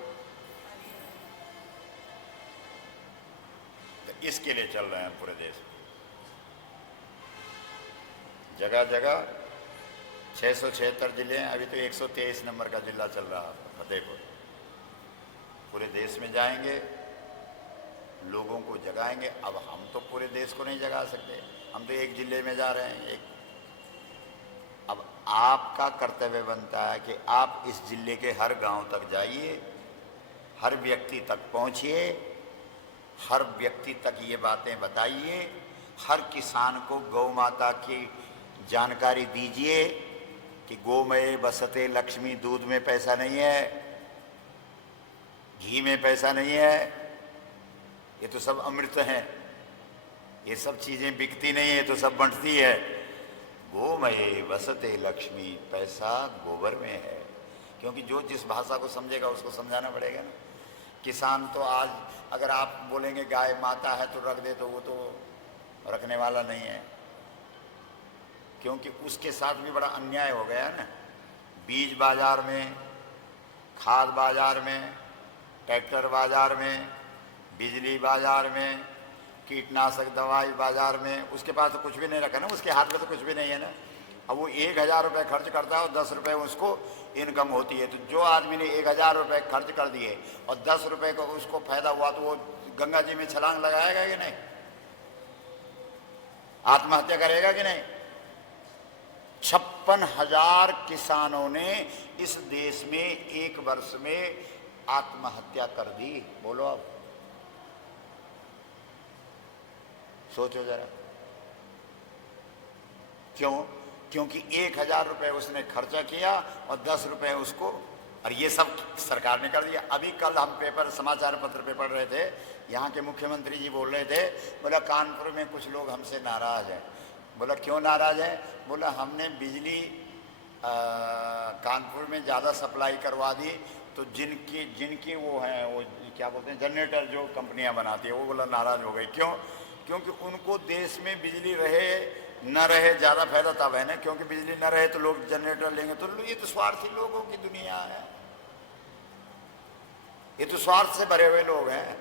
तो इसके लिए चल रहे हैं पूरे देश में, जगह जगह 676 जिले हैं। अभी तो 123 नंबर का जिला चल रहा है फतेहपुर। पूरे देश में जाएंगे, लोगों को जगाएंगे। अब हम तो पूरे देश को नहीं जगा सकते, हम तो एक जिले में जा रहे हैं एक। अब आपका कर्तव्य बनता है कि आप इस जिले के हर गांव तक जाइए, हर व्यक्ति तक पहुंचिए, हर व्यक्ति तक ये बातें बताइए, हर किसान को गौ माता की जानकारी दीजिए कि गोमय बसते लक्ष्मी, दूध में पैसा नहीं है, घी में पैसा नहीं है, ये तो सब अमृत है, ये सब चीजें बिकती नहीं है, तो सब बंटती है। गोमय बसते लक्ष्मी, पैसा गोबर में है। क्योंकि जो जिस भाषा को समझेगा उसको समझाना पड़ेगा ना। किसान तो आज अगर आप बोलेंगे गाय माता है तो रख दे, तो वो तो रखने वाला नहीं है, क्योंकि उसके साथ भी बड़ा अन्याय हो गया है ना। बीज बाजार में, खाद बाजार में, ट्रैक्टर बाजार में, बिजली बाजार में, कीटनाशक दवाई बाजार में, उसके पास तो कुछ भी नहीं रखा ना, उसके हाथ में तो कुछ भी नहीं है ना। अब वो 1000 रुपये खर्च करता है और 10 रुपये उसको इनकम होती है। तो जो आदमी ने 1000 रुपये खर्च कर दिए और 10 रुपये को उसको फायदा हुआ, तो वो गंगा जी में छलांग लगाएगा कि नहीं? आत्महत्या करेगा कि नहीं? 56,000 किसानों ने इस देश में एक वर्ष में आत्महत्या कर दी। बोलो अब, सोचो जरा। क्यों? क्योंकि 1000 रुपये उसने खर्चा किया और 10 रुपये उसको, और ये सब सरकार ने कर दिया। अभी कल हम पेपर, समाचार पत्र पे पढ़ रहे थे, यहाँ के मुख्यमंत्री जी बोल रहे थे, बोला कानपुर में कुछ लोग हमसे नाराज हैं। बोला क्यों नाराज है? बोला हमने बिजली कानपुर में ज़्यादा सप्लाई करवा दी, तो जिनकी वो हैं, वो क्या बोलते हैं, जनरेटर जो कंपनियां बनाती है, वो बोला नाराज हो गई। क्यों? क्योंकि उनको देश में बिजली रहे न रहे ज़्यादा फायदा तब है ना, क्योंकि बिजली न रहे तो लोग जनरेटर लेंगे। तो ये तो स्वार्थी लोगों की दुनिया है, ये तो स्वार्थ से भरे हुए लोग हैं।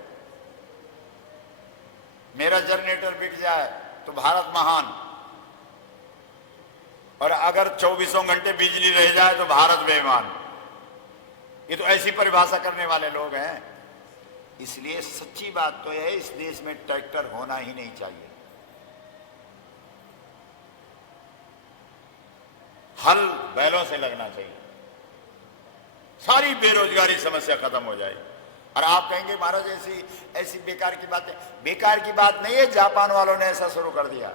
मेरा जनरेटर बिक जाए तो भारत महान, और अगर 24 घंटे बिजली रह जाए तो भारत बेईमान। ये तो ऐसी परिभाषा करने वाले लोग हैं। इसलिए सच्ची बात तो यह है, इस देश में ट्रैक्टर होना ही नहीं चाहिए। हल बैलों से लगना चाहिए, सारी बेरोजगारी समस्या खत्म हो जाए। और आप कहेंगे महाराज ऐसी बेकार की बात है। बेकार की बात नहीं है, जापान वालों ने ऐसा शुरू कर दिया।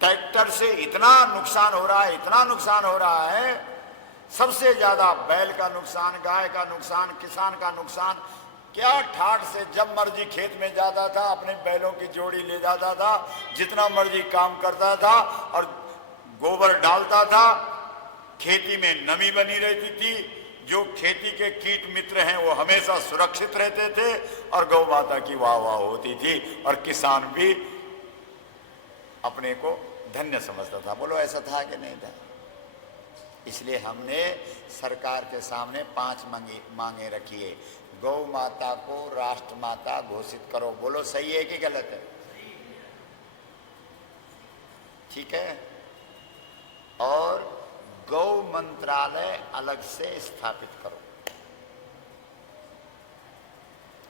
ट्रैक्टर से इतना नुकसान हो रहा है, इतना नुकसान हो रहा है, सबसे ज्यादा बैल का नुकसान, गाय का नुकसान, किसान का नुकसान। क्या ठाठ से जब मर्जी खेत में जाता था, अपने बैलों की जोड़ी ले जाता था, जितना मर्जी काम करता था और गोबर डालता था, खेती में नमी बनी रहती थी, जो खेती के कीट मित्र हैं वो हमेशा सुरक्षित रहते थे, और गौ माता की वाह वाह होती थी, और किसान भी अपने को धन्य समझता था। बोलो ऐसा था कि नहीं था? इसलिए हमने सरकार के सामने 5 मांगे रखी है। गौ माता को राष्ट्र माता घोषित करो। बोलो सही है कि गलत है? ठीक है। और गौ मंत्रालय अलग से स्थापित करो,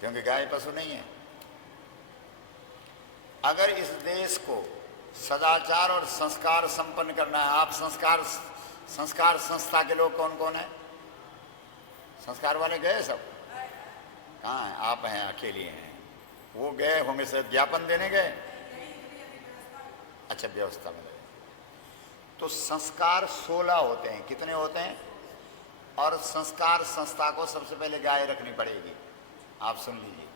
क्योंकि गाय पशु नहीं है। अगर इस देश को सदाचार और संस्कार संपन्न करना है, आप संस्कार संस्था के लोग कौन कौन है? संस्कार वाले गए सब? कहाँ हैं? आप हैं, अकेले हैं। वो गए होंगे शायद ज्ञापन देने गए। अच्छा, व्यवस्था में लगे। तो संस्कार 16 होते हैं। कितने होते हैं? और संस्कार संस्था को सबसे पहले गाय रखनी पड़ेगी। आप सुन लीजिए,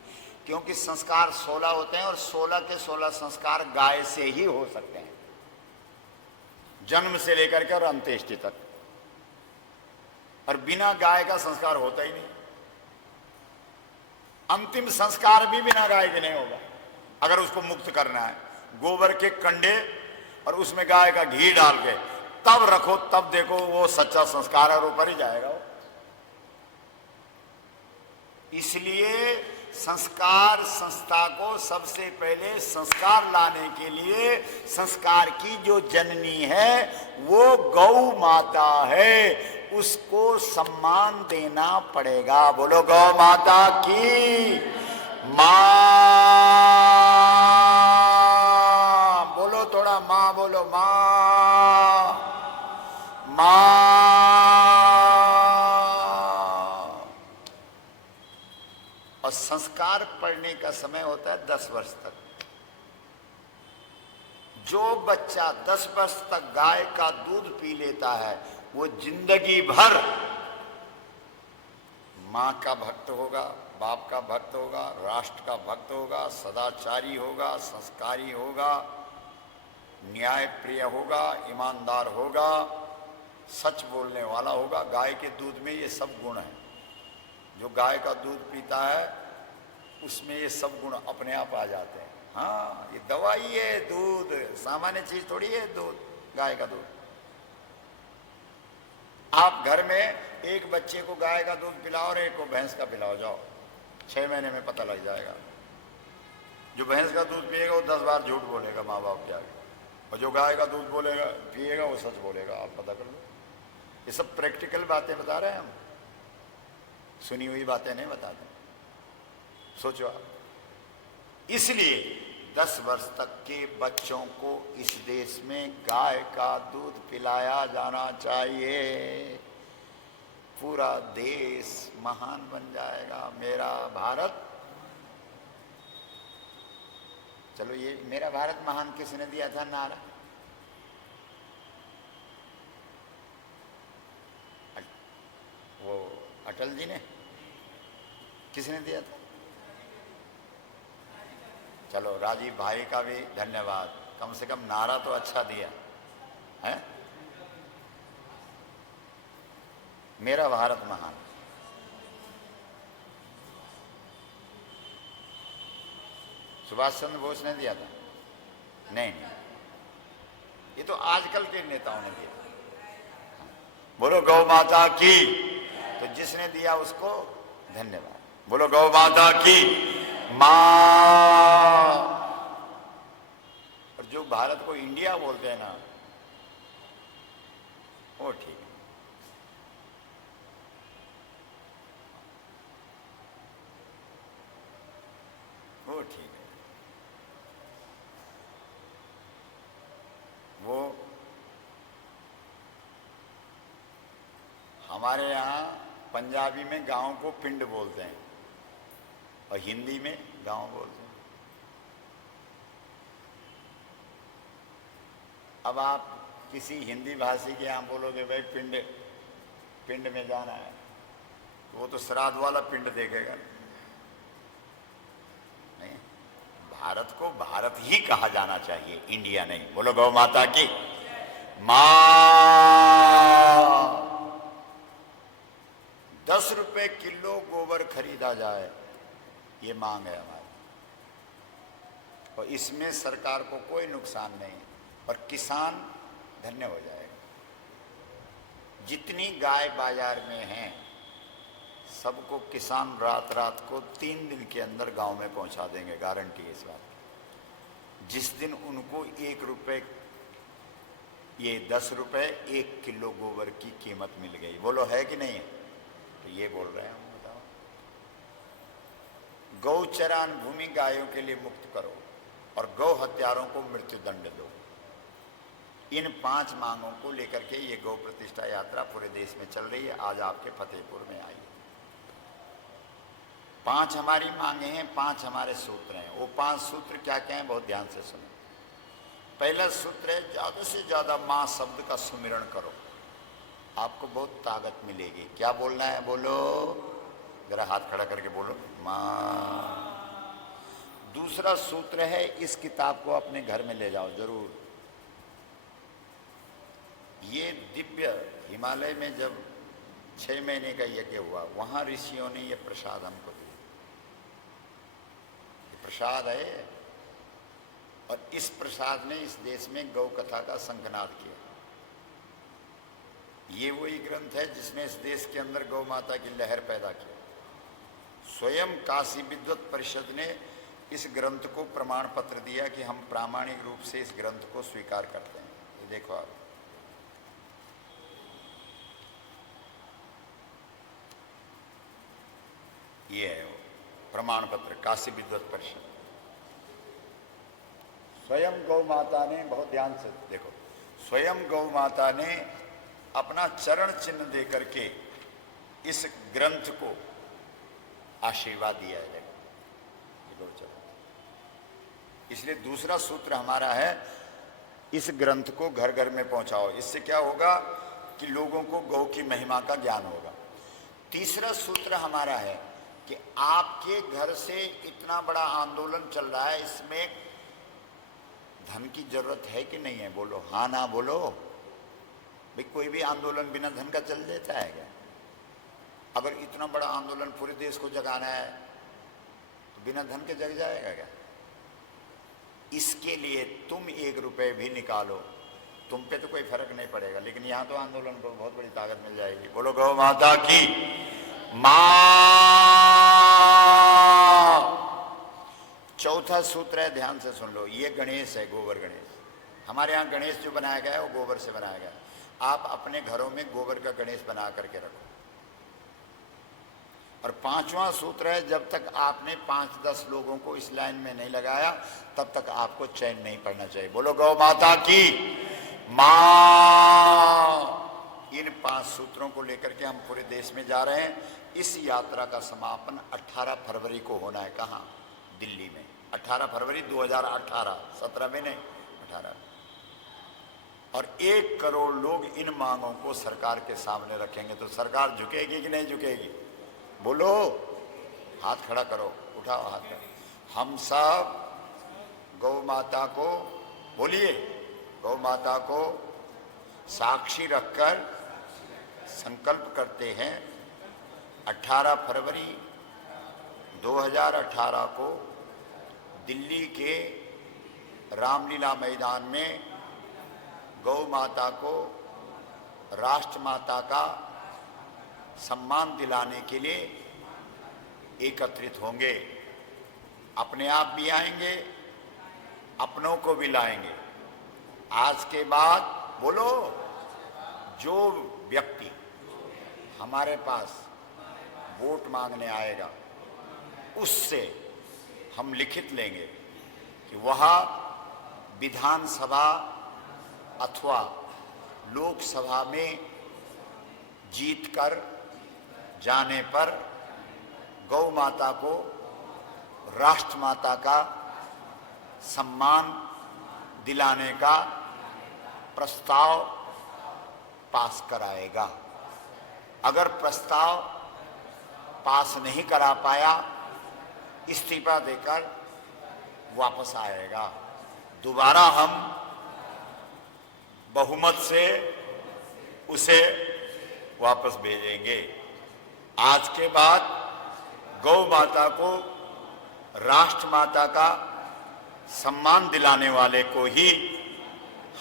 क्योंकि संस्कार 16 होते हैं और 16 के 16 संस्कार गाय से ही हो सकते हैं, जन्म से लेकर के और अंत्येष्टि तक। और बिना गाय का संस्कार होता ही नहीं। अंतिम संस्कार भी बिना गाय के नहीं होगा। अगर उसको मुक्त करना है, गोबर के कंडे और उसमें गाय का घी डाल के तब रखो, तब देखो वो सच्चा संस्कार है और ऊपर ही जाएगा वो। इसलिए संस्कार संस्था को सबसे पहले संस्कार लाने के लिए संस्कार की जो जननी है वो गौ माता है, उसको सम्मान देना पड़ेगा। बोलो गौ माता की मां, बोलो थोड़ा मां, बोलो मां, मां। और संस्कार पढ़ने का समय होता है 10 वर्ष तक। जो बच्चा 10 वर्ष तक गाय का दूध पी लेता है वो जिंदगी भर मां का भक्त होगा, बाप का भक्त होगा, राष्ट्र का भक्त होगा, सदाचारी होगा, संस्कारी होगा, न्याय प्रिय होगा, ईमानदार होगा, सच बोलने वाला होगा। गाय के दूध में ये सब गुण हैं। जो गाय का दूध पीता है उसमें ये सब गुण अपने आप आ जाते हैं। हाँ, ये दवाई है, दूध सामान्य चीज थोड़ी है। दूध, गाय का दूध, आप घर में एक बच्चे को गाय का दूध पिलाओ और एक को भैंस का पिलाओ, जाओ 6 महीने में पता लग जाएगा। जो भैंस का दूध पिएगा वो 10 बार झूठ बोलेगा माँ बाप के आगे, और जो गाय का दूध बोलेगा पिएगा वो सच बोलेगा। आप पता कर लो। ये सब प्रैक्टिकल बातें बता रहे हैं हम, सुनी हुई बातें नहीं बताते। सोचो आप, इसलिए 10 वर्ष तक के बच्चों को इस देश में गाय का दूध पिलाया जाना चाहिए। पूरा देश महान बन जाएगा। मेरा भारत, चलो ये मेरा भारत महान किसने दिया था नारा? वो अटल जी ने, किसने दिया था? चलो राजीव भाई का भी धन्यवाद, कम से कम नारा तो अच्छा दिया है। मेरा भारत महान। सुभाष चंद्र बोस ने दिया था? नहीं, ये तो आजकल के नेताओं ने दिया। बोलो गौ माता की। तो जिसने दिया उसको धन्यवाद। बोलो गौ माता की मां। और जो भारत को इंडिया बोलते हैं ना, वो ठीक है। वो ठीक है। वो हमारे यहाँ पंजाबी में गांव को पिंड बोलते हैं और हिंदी में गांव बोलते हैं। अब आप किसी हिंदी भाषी के यहाँ बोलोगे भाई पिंड, पिंड में जाना है, तो वो तो श्राद्ध वाला पिंड देखेगा। नहीं, भारत को भारत ही कहा जाना चाहिए, इंडिया नहीं। बोलो गौ माता की मां। 10 रुपए किलो गोबर खरीदा जाए, ये मांग है हमारी। और इसमें सरकार को कोई नुकसान नहीं और किसान धन्य हो जाएगा। जितनी गाय बाजार में हैं सबको किसान रात रात को 3 दिन के अंदर गांव में पहुंचा देंगे, गारंटी है इस बात की। जिस दिन उनको 1 रुपए, ये 10 रुपए 1 किलो गोबर की कीमत मिल गई, बोलो है कि नहीं है? तो ये बोल रहे हैं हम, बताओ। गौचरान भूमि गायों के लिए मुक्त करो और गौ हत्यारों को मृत्यु दंड दो। इन 5 मांगों को लेकर के ये गौ प्रतिष्ठा यात्रा पूरे देश में चल रही है। आज आपके फतेहपुर में आई। 5 हमारी मांगे हैं, 5 हमारे सूत्र हैं। वो 5 सूत्र क्या क्या हैं बहुत ध्यान से सुनो। पहला सूत्र है ज्यादा से ज्यादा मां शब्द का सुमिरण करो, आपको बहुत ताकत मिलेगी। क्या बोलना है? बोलो, जरा हाथ खड़ा करके बोलो, मां। दूसरा सूत्र है इस किताब को अपने घर में ले जाओ जरूर। ये दिव्य हिमालय में जब 6 महीने का यज्ञ हुआ, वहां ऋषियों ने ये प्रसाद हमको दिया। ये प्रसाद है और इस प्रसाद ने इस देश में गौ कथा का शंखनाद किया। ये वही ग्रंथ है जिसने इस देश के अंदर गौ माता की लहर पैदा की। स्वयं काशी विद्वत परिषद ने इस ग्रंथ को प्रमाण पत्र दिया कि हम प्रामाणिक रूप से इस ग्रंथ को स्वीकार करते हैं। ये देखो आप, ये है वो प्रमाण पत्र काशी विद्वत परिषद। स्वयं गौ माता ने, बहुत ध्यान से देखो, स्वयं गौ माता ने अपना चरण चिन्ह दे करके इस ग्रंथ को आशीर्वाद दिया है। देखो, इसलिए दूसरा सूत्र हमारा है, इस ग्रंथ को घर घर में पहुंचाओ। इससे क्या होगा कि लोगों को गौ की महिमा का ज्ञान होगा। तीसरा सूत्र हमारा है कि आपके घर से इतना बड़ा आंदोलन चल रहा है, इसमें धन की जरूरत है कि नहीं है? बोलो हाँ ना बोलो। भाई कोई भी आंदोलन बिना धन का चल देता है क्या? अगर इतना बड़ा आंदोलन पूरे देश को जगाना है तो बिना धन के जग जाएगा क्या? इसके लिए तुम 1 रुपए भी निकालो, तुम पे तो कोई फर्क नहीं पड़ेगा, लेकिन यहां तो आंदोलन को बहुत बड़ी ताकत मिल जाएगी। बोलो गौ माता की मां। चौथा सूत्र है, ध्यान से सुन लो, ये गणेश है, गोबर गणेश। हमारे यहाँ गणेश जो बनाया गया है वो गोबर से बनाया गया है। आप अपने घरों में गोबर का गणेश बना करके रखो। और पांचवा सूत्र है, जब तक आपने 5-10 लोगों को इस लाइन में नहीं लगाया तब तक आपको चैन नहीं पड़ना चाहिए। बोलो गौ माता की मां। इन 5 सूत्रों को लेकर के हम पूरे देश में जा रहे हैं। इस यात्रा का समापन 18 फरवरी को होना है। कहाँ? दिल्ली में। 18 फरवरी 2018, 17 में नहीं, 18। और 1 करोड़ लोग इन मांगों को सरकार के सामने रखेंगे तो सरकार झुकेगी कि नहीं झुकेगी? बोलो, हाथ खड़ा करो, उठाओ हाथ। हम सब गौ माता को, बोलिए, गौ माता को साक्षी रखकर संकल्प करते हैं 18 फरवरी 2018 को दिल्ली के रामलीला मैदान में गौ माता को राष्ट्रमाता का सम्मान दिलाने के लिए एकत्रित होंगे। अपने आप भी आएंगे, अपनों को भी लाएंगे। आज के बाद बोलो, जो व्यक्ति हमारे पास वोट मांगने आएगा उससे हम लिखित लेंगे कि वह विधानसभा अथवा लोकसभा में जीतकर जाने पर गौ माता को राष्ट्रमाता का सम्मान दिलाने का प्रस्ताव पास कराएगा। अगर प्रस्ताव पास नहीं करा पाया, इस्तीफा देकर वापस आएगा। दोबारा हम बहुमत से उसे वापस भेजेंगे। आज के बाद गौ माता को राष्ट्रमाता का सम्मान दिलाने वाले को ही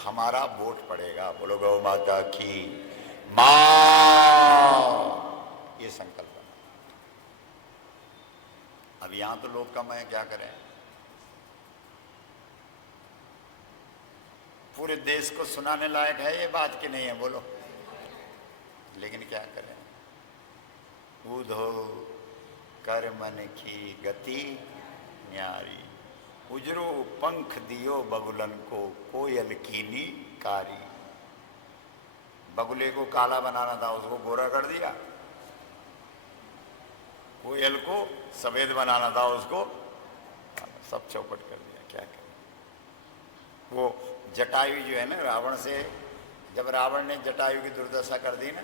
हमारा वोट पड़ेगा। बोलो गौ माता की मां। ये संकल्प। अब यहां तो लोग कम है, क्या करें? पूरे देश को सुनाने लायक है ये बात कि नहीं है? बोलो। लेकिन क्या करें? उधो कर मन की गति न्यारी, उजरो पंख दियो बगुलन को, कोयल कीनी कारी। बगुले को काला बनाना था, उसको गोरा कर दिया। कोयल को सफेद बनाना था, उसको सब चौपट कर दिया। क्या करें? वो जटायु जो है ना, रावण से, जब रावण ने जटायु की दुर्दशा कर दी ना,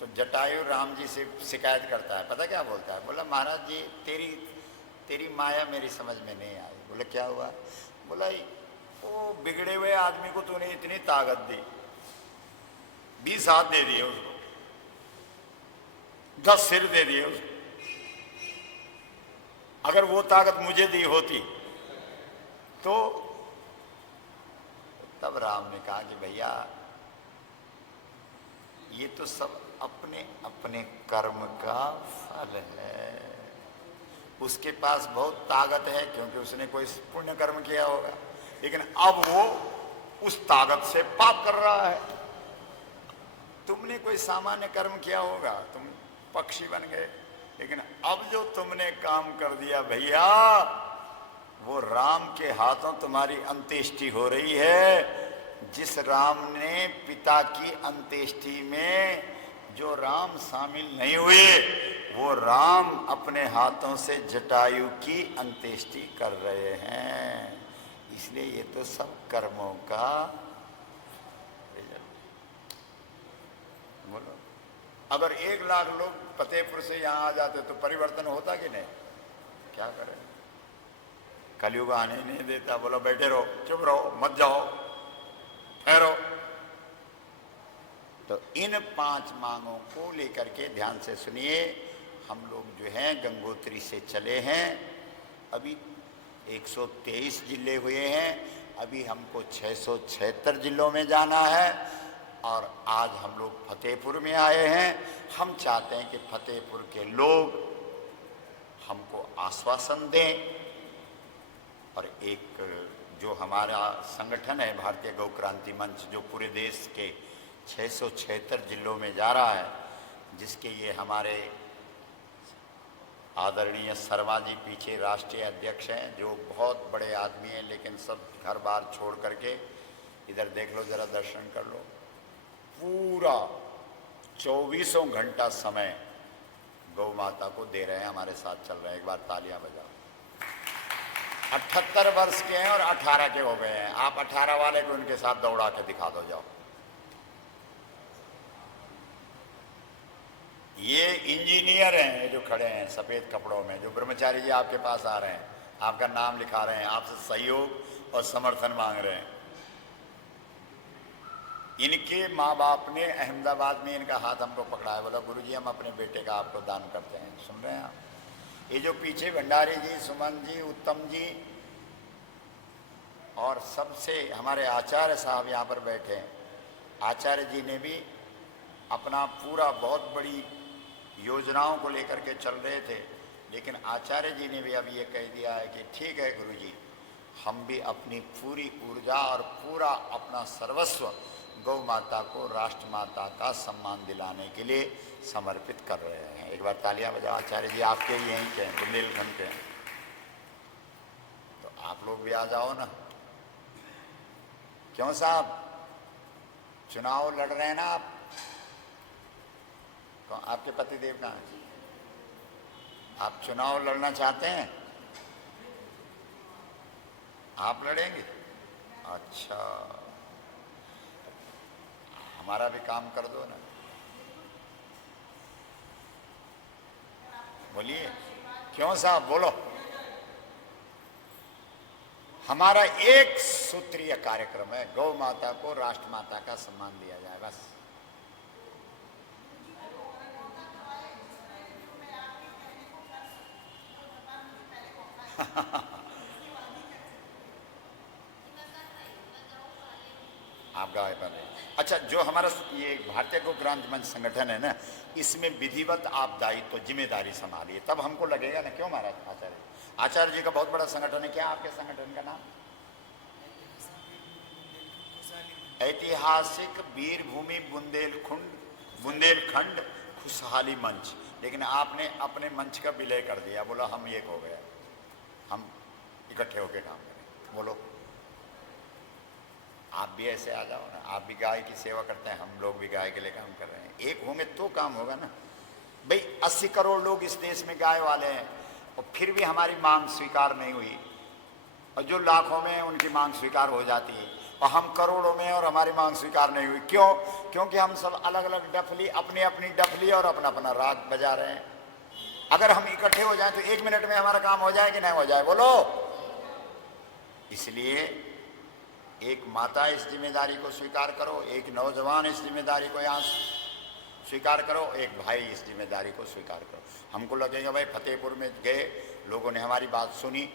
तो जटायु राम जी से शिकायत करता है। पता क्या बोलता है? बोला महाराज जी, तेरी माया मेरी समझ में नहीं आई। बोले क्या हुआ? बोला वो बिगड़े हुए आदमी को तूने इतनी ताकत दी, 20 हाथ दे दिए उसको, 10 सिर दे दिए उसको। अगर वो ताकत मुझे दी होती तो तब राम ने कहा कि भैया ये तो सब अपने अपने कर्म का फल है। उसके पास बहुत ताकत है क्योंकि उसने कोई पुण्य कर्म किया होगा, लेकिन अब वो उस ताकत से पाप कर रहा है। तुमने कोई सामान्य कर्म किया होगा, तुम पक्षी बन गए, लेकिन अब जो तुमने काम कर दिया भैया, वो राम के हाथों तुम्हारी अंत्येष्टि हो रही है। जिस राम ने पिता की अंत्येष्टि में जो राम शामिल नहीं हुए, वो राम अपने हाथों से जटायु की अंत्येष्टि कर रहे हैं। इसलिए ये तो सब कर्मों का बोलो। अगर 1 लाख लोग फतेहपुर से यहाँ आ जाते तो परिवर्तन होता कि नहीं? क्या करें, कलयुग आने नहीं देता। बोलो बैठे रहो, चुप रहो, मत जाओ, ठहरो। तो इन 5 मांगों को लेकर के ध्यान से सुनिए। हम लोग जो हैं गंगोत्री से चले हैं, अभी 123 जिले हुए हैं, अभी हमको 676 जिलों में जाना है और आज हम लोग फतेहपुर में आए हैं। हम चाहते हैं कि फतेहपुर के लोग हमको आश्वासन दें और एक जो हमारा संगठन है भारतीय गौ क्रांति मंच, जो पूरे देश के 676 जिलों में जा रहा है, जिसके ये हमारे आदरणीय शर्मा जी पीछे राष्ट्रीय अध्यक्ष हैं, जो बहुत बड़े आदमी हैं, लेकिन सब घर बार छोड़ करके इधर देख लो, जरा दर्शन कर लो। पूरा 24 घंटा समय गौ माता को दे रहे हैं, हमारे साथ चल रहे हैं। एक बार तालियां बजाओ। 78 वर्ष के हैं और 18 के हो गए हैं। आप 18 वाले को उनके साथ दौड़ा के दिखा दो, जाओ। ये इंजीनियर हैं, ये जो खड़े हैं सफेद कपड़ों में, जो ब्रह्मचारी जी आपके पास आ रहे हैं, आपका नाम लिखा रहे हैं, आपसे सहयोग और समर्थन मांग रहे हैं। इनके माँ बाप ने अहमदाबाद में इनका हाथ हमको पकड़ा है, बोला गुरुजी हम अपने बेटे का आपको दान करते हैं। सुन रहे हैं आप? ये जो पीछे भंडारी जी, सुमन जी, उत्तम जी और सबसे हमारे आचार्य साहब यहाँ पर बैठे हैं। आचार्य जी ने भी अपना पूरा बहुत बड़ी योजनाओं को लेकर के चल रहे थे, लेकिन आचार्य जी ने भी अब ये कह दिया है कि ठीक है गुरुजी, हम भी अपनी पूरी ऊर्जा और पूरा अपना सर्वस्व गौ माता को, राष्ट्र माता का सम्मान दिलाने के लिए समर्पित कर रहे हैं। एक बार तालियां बजाओ। आचार्य जी आपके यहीं के हैं, बुंदेलखंड के हैं, तो आप लोग भी आ जाओ ना। क्यों साहब, चुनाव लड़ रहे हैं ना आप? आपके पतिदेव कहाँ हैं? आप चुनाव लड़ना चाहते हैं? आप लड़ेंगे? अच्छा, हमारा भी काम कर दो ना। बोलिए। क्यों साहब, बोलो। हमारा एक सूत्रीय कार्यक्रम है, गौ माता को, राष्ट्र माता का सम्मान दिया जाए, बस। आप गाय पर। अच्छा, जो हमारा ये भारतीय गौ क्रांति मंच संगठन है ना, इसमें विधिवत आप दायित्व, जिम्मेदारी संभालिए, तब हमको लगेगा ना। क्यों महाराज? आचार्य जी का बहुत बड़ा संगठन है। क्या आपके संगठन का नाम? ऐतिहासिक वीरभूमि बुंदेलखंड खुशहाली मंच। लेकिन आपने अपने मंच का विलय कर दिया, बोला हम एक हो गया, हम इकट्ठे होकर काम करें। बोलो, आप भी ऐसे आ जाओ ना। आप भी गाय की सेवा करते हैं, हम लोग भी गाय के लिए काम कर रहे हैं। एक होंगे तो काम होगा ना भाई। 80 करोड़ लोग इस देश में गाय वाले हैं और फिर भी हमारी मांग स्वीकार नहीं हुई, और जो लाखों में उनकी मांग स्वीकार हो जाती है और हम करोड़ों में और हमारी मांग स्वीकार नहीं हुई। क्यों? क्योंकि हम सब अलग अलग डफली, अपनी अपनी डफली और अपना अपना राग बजा रहे हैं। अगर हम इकट्ठे हो जाएं तो 1 मिनट में हमारा काम हो जाए कि नहीं हो जाए? बोलो। इसलिए एक माता इस जिम्मेदारी को स्वीकार करो, एक नौजवान इस जिम्मेदारी को यहाँ स्वीकार करो, एक भाई इस जिम्मेदारी को स्वीकार करो। हमको लगेगा भाई फतेहपुर में गए, लोगों ने हमारी बात सुनी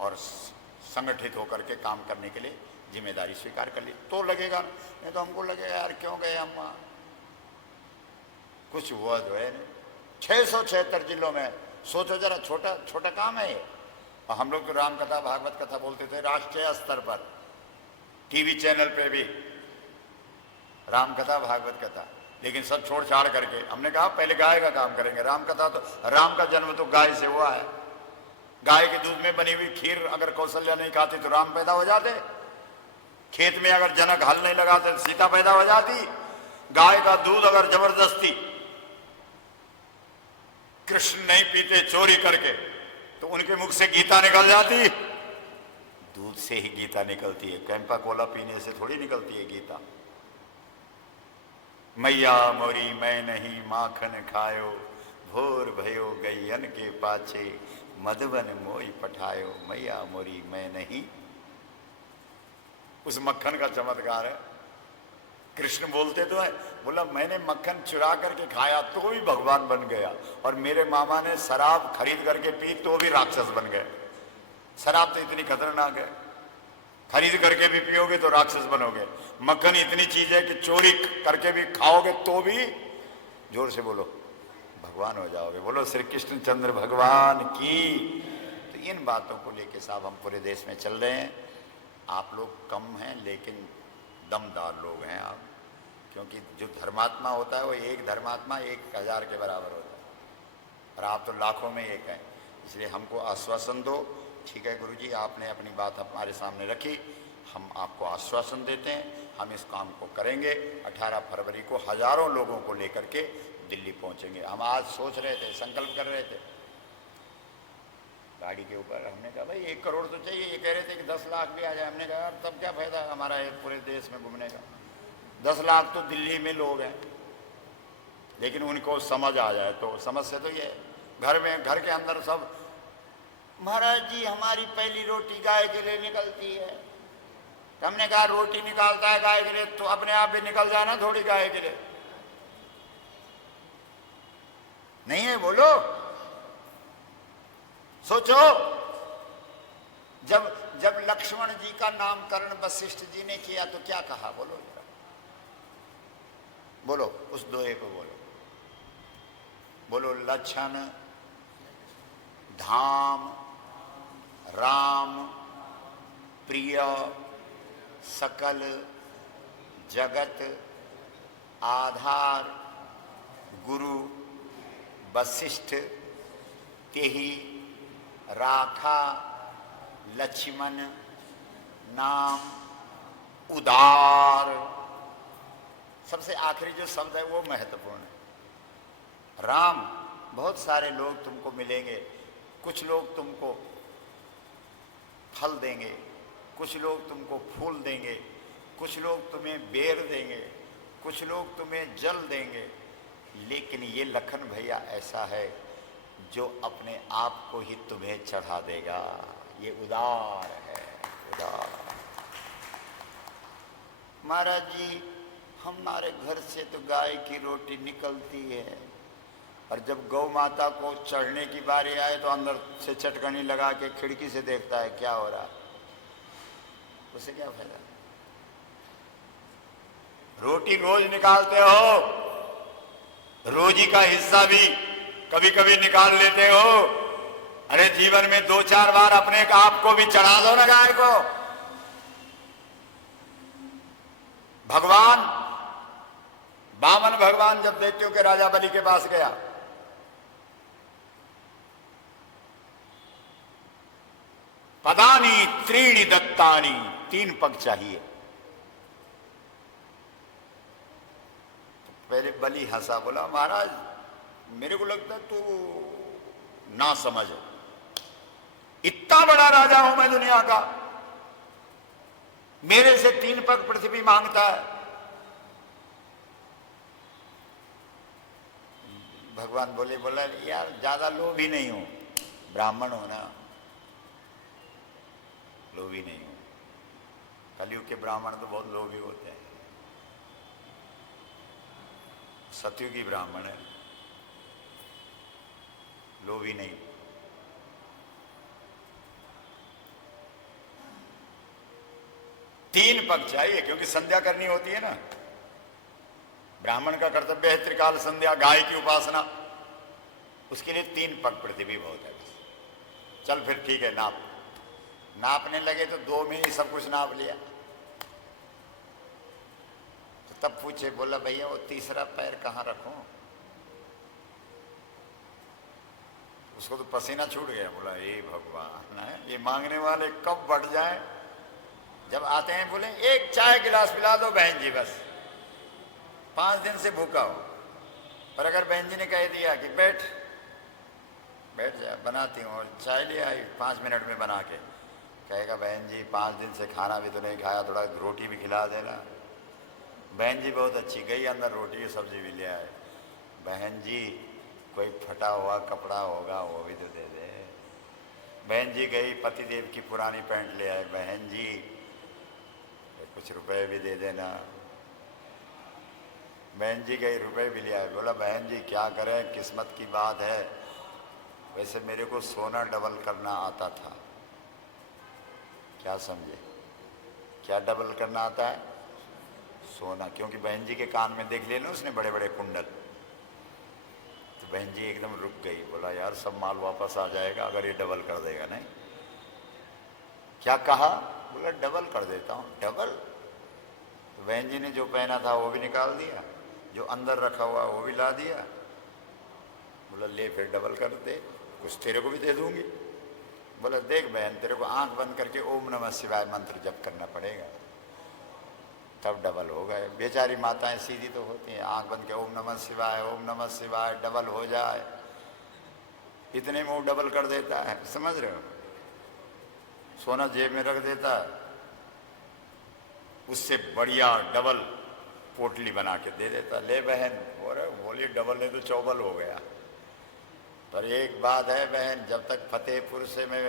और संगठित होकर के काम करने के लिए जिम्मेदारी स्वीकार कर ली, तो लगेगा। नहीं तो हमको लगेगा यार क्यों गए हम वहाँ, कुछ हुआ जो है नहीं। 676 जिलों में सोचो जरा, छोटा छोटा काम है ये। और हम लोग तो राम कथा भागवत कथा बोलते थे राष्ट्रीय स्तर पर, टीवी चैनल पे भी राम कथा भागवत कथा, लेकिन सब छोड़ छाड़ करके हमने कहा पहले गाय का काम करेंगे। राम कथा तो, राम का जन्म तो गाय से हुआ है। गाय के दूध में बनी हुई खीर अगर कौशल्या नहीं खाती तो राम पैदा हो जाते। खेत में अगर जनक हल नहीं लगाते तो सीता पैदा हो जाती। गाय का दूध अगर जबरदस्ती कृष्ण नहीं पीते चोरी करके तो उनके मुख से गीता निकल जाती। दूध से ही गीता निकलती है, कैंपा कोला पीने से थोड़ी निकलती है गीता। मैया मोरी मैं नहीं माखन खायो, भोर भयो गैयन के पाछे, मधुबन मोई पठायो, मैया मोरी मैं नहीं। उस मक्खन का चमत्कार है। कृष्ण बोलते तो है, बोला मैंने मक्खन चुरा करके खाया तो भी भगवान बन गया, और मेरे मामा ने शराब खरीद करके पी तो भी राक्षस बन गए। शराब तो इतनी खतरनाक है, खरीद करके भी पियोगे तो राक्षस बनोगे। मक्खन इतनी चीज है कि चोरी करके भी खाओगे तो भी, जोर से बोलो, भगवान हो जाओगे। बोलो श्री कृष्ण चंद्र भगवान की। तो इन बातों को लेके साहब हम पूरे देश में चल रहे हैं। आप लोग कम हैं लेकिन दमदार लोग हैं आप, क्योंकि जो धर्मात्मा होता है वो एक धर्मात्मा 1000 के बराबर होता है, और आप तो लाखों में एक हैं। इसलिए हमको आश्वासन दो। ठीक है गुरुजी, आपने अपनी बात हमारे सामने रखी, हम आपको आश्वासन देते हैं, हम इस काम को करेंगे। 18 फरवरी को हजारों लोगों को लेकर के दिल्ली पहुंचेंगे। हम आज सोच रहे थे, संकल्प कर रहे थे गाड़ी के ऊपर, हमने कहा भाई 1 करोड़ तो चाहिए। ये कह रहे थे कि 10 लाख भी आ जाए। हमने कहा तब क्या फायदा हमारा पूरे देश में घूमने का। 10 लाख तो दिल्ली में लोग हैं, लेकिन उनको समझ आ जाए तो। समझ से तो ये घर में, घर के अंदर सब, महाराज जी हमारी पहली रोटी गाय के लिए निकलती है। तो हमने कहा रोटी निकालता है गाय के लिए तो अपने आप भी निकल जाना थोड़ी गाय के लिए। नहीं है, बोलो, सोचो। जब लक्ष्मण जी का नामकरण वशिष्ठ जी ने किया तो क्या कहा, बोलो जरा, बोलो उस दोहे को बोलो। बोलो लक्षण धाम राम प्रिय सकल जगत आधार गुरु वशिष्ठ तेहि राखा लक्ष्मण नाम उदार। सबसे आखिरी जो शब्द है वो महत्वपूर्ण है। राम, बहुत सारे लोग तुमको मिलेंगे, कुछ लोग तुमको फल देंगे, कुछ लोग तुमको फूल देंगे, कुछ लोग तुम्हें बेर देंगे, कुछ लोग तुम्हें जल देंगे, लेकिन ये लखन भैया ऐसा है जो अपने आप को ही तुम्हें चढ़ा देगा। ये उदार है, उदार। महाराज जी हमारे घर से तो गाय की रोटी निकलती है, और जब गौ माता को चढ़ने की बारी आए तो अंदर से चटकनी लगा के खिड़की से देखता है क्या हो रहा है, उसे क्या फायदा। रोटी रोज निकालते हो, रोजी का हिस्सा भी कभी कभी निकाल लेते हो। अरे जीवन में 2-4 बार अपने आप को भी चढ़ा दो ना गाय को। भगवान वामन भगवान जब दैत्यों के राजा बलि के पास गया, पदानी त्रीणि दत्तानी, 3 पग चाहिए। तो पहले बलि हंसा, बोला महाराज मेरे को लगता तू ना समझ, इतना बड़ा राजा हूं मैं दुनिया का, मेरे से 3 पग पृथ्वी मांगता है। भगवान बोले, बोला यार ज्यादा लोभी नहीं हूं, ब्राह्मण हो ना, लोभी नहीं हूं। कलयुग के ब्राह्मण तो बहुत लोभी होते हैं, सतयुगी ब्राह्मण है, लोभी नहीं। तीन पग चाहिए, क्योंकि संध्या करनी होती है ना। ब्राह्मण का कर्तव्य है त्रिकाल संध्या, गाय की उपासना। उसके लिए 3 पग पृथ्वी बहुत है। चल फिर ठीक है, नाप। नापने लगे तो 2 में ही सब कुछ नाप लिया। तो तब पूछे, बोला भैया वो तीसरा पैर कहाँ रखूं? उसको तो पसीना छूट गया। बोला हे भगवान, ये मांगने वाले कब बढ़ जाए। जब आते हैं बोले 1 चाय गिलास पिला दो बहन जी, बस 5 दिन से भूखा हो। और अगर बहन जी ने कह दिया कि बैठ जा, बनाती हूँ, और चाय ले आई 5 मिनट में बना के, कहेगा बहन जी 5 दिन से खाना भी तो नहीं खाया, थोड़ा रोटी भी खिला देना। बहन जी बहुत अच्छी, गई अंदर रोटी की सब्जी भी ले आए। बहन जी कोई फटा हुआ कपड़ा होगा वो भी तो दे दे। बहन जी गई, पतिदेव की पुरानी पैंट ले आए। बहन जी कुछ रुपए भी दे देना। बहन जी गई, रुपए भी ले आए। बोला बहन जी क्या करें, किस्मत की बात है। वैसे मेरे को सोना डबल करना आता था। क्या समझे, क्या डबल करना आता है? सोना। क्योंकि बहन जी के कान में देख लेना उसने बड़े बड़े कुंडल। तो बहन जी एकदम रुक गई। बोला यार सब माल वापस आ जाएगा अगर ये डबल कर देगा। नहीं, क्या कहा? बोला डबल कर देता हूँ। डबल? तो बहन जी ने जो पहना था वो भी निकाल दिया, जो अंदर रखा हुआ वो भी ला दिया। बोला ले फिर डबल कर दे, कुछ तेरे को भी दे दूंगी। बोला देख बहन, तेरे को आंख बंद करके ओम नमः शिवाय मंत्र जप करना पड़ेगा, तब डबल होगा। बेचारी माताएं सीधी तो होती हैं, आंख बंद के ओम नमः शिवाय, ओम नमः शिवाय, डबल हो जाए। इतने में वो डबल कर देता है, समझ रहे हो। सोना जेब में रख देता है, उससे बढ़िया डबल पोटली बना के दे देता। ले बहन, बोली डबल नहीं तो चौबल हो गया। पर एक बात है बहन, जब तक फतेहपुर से मैं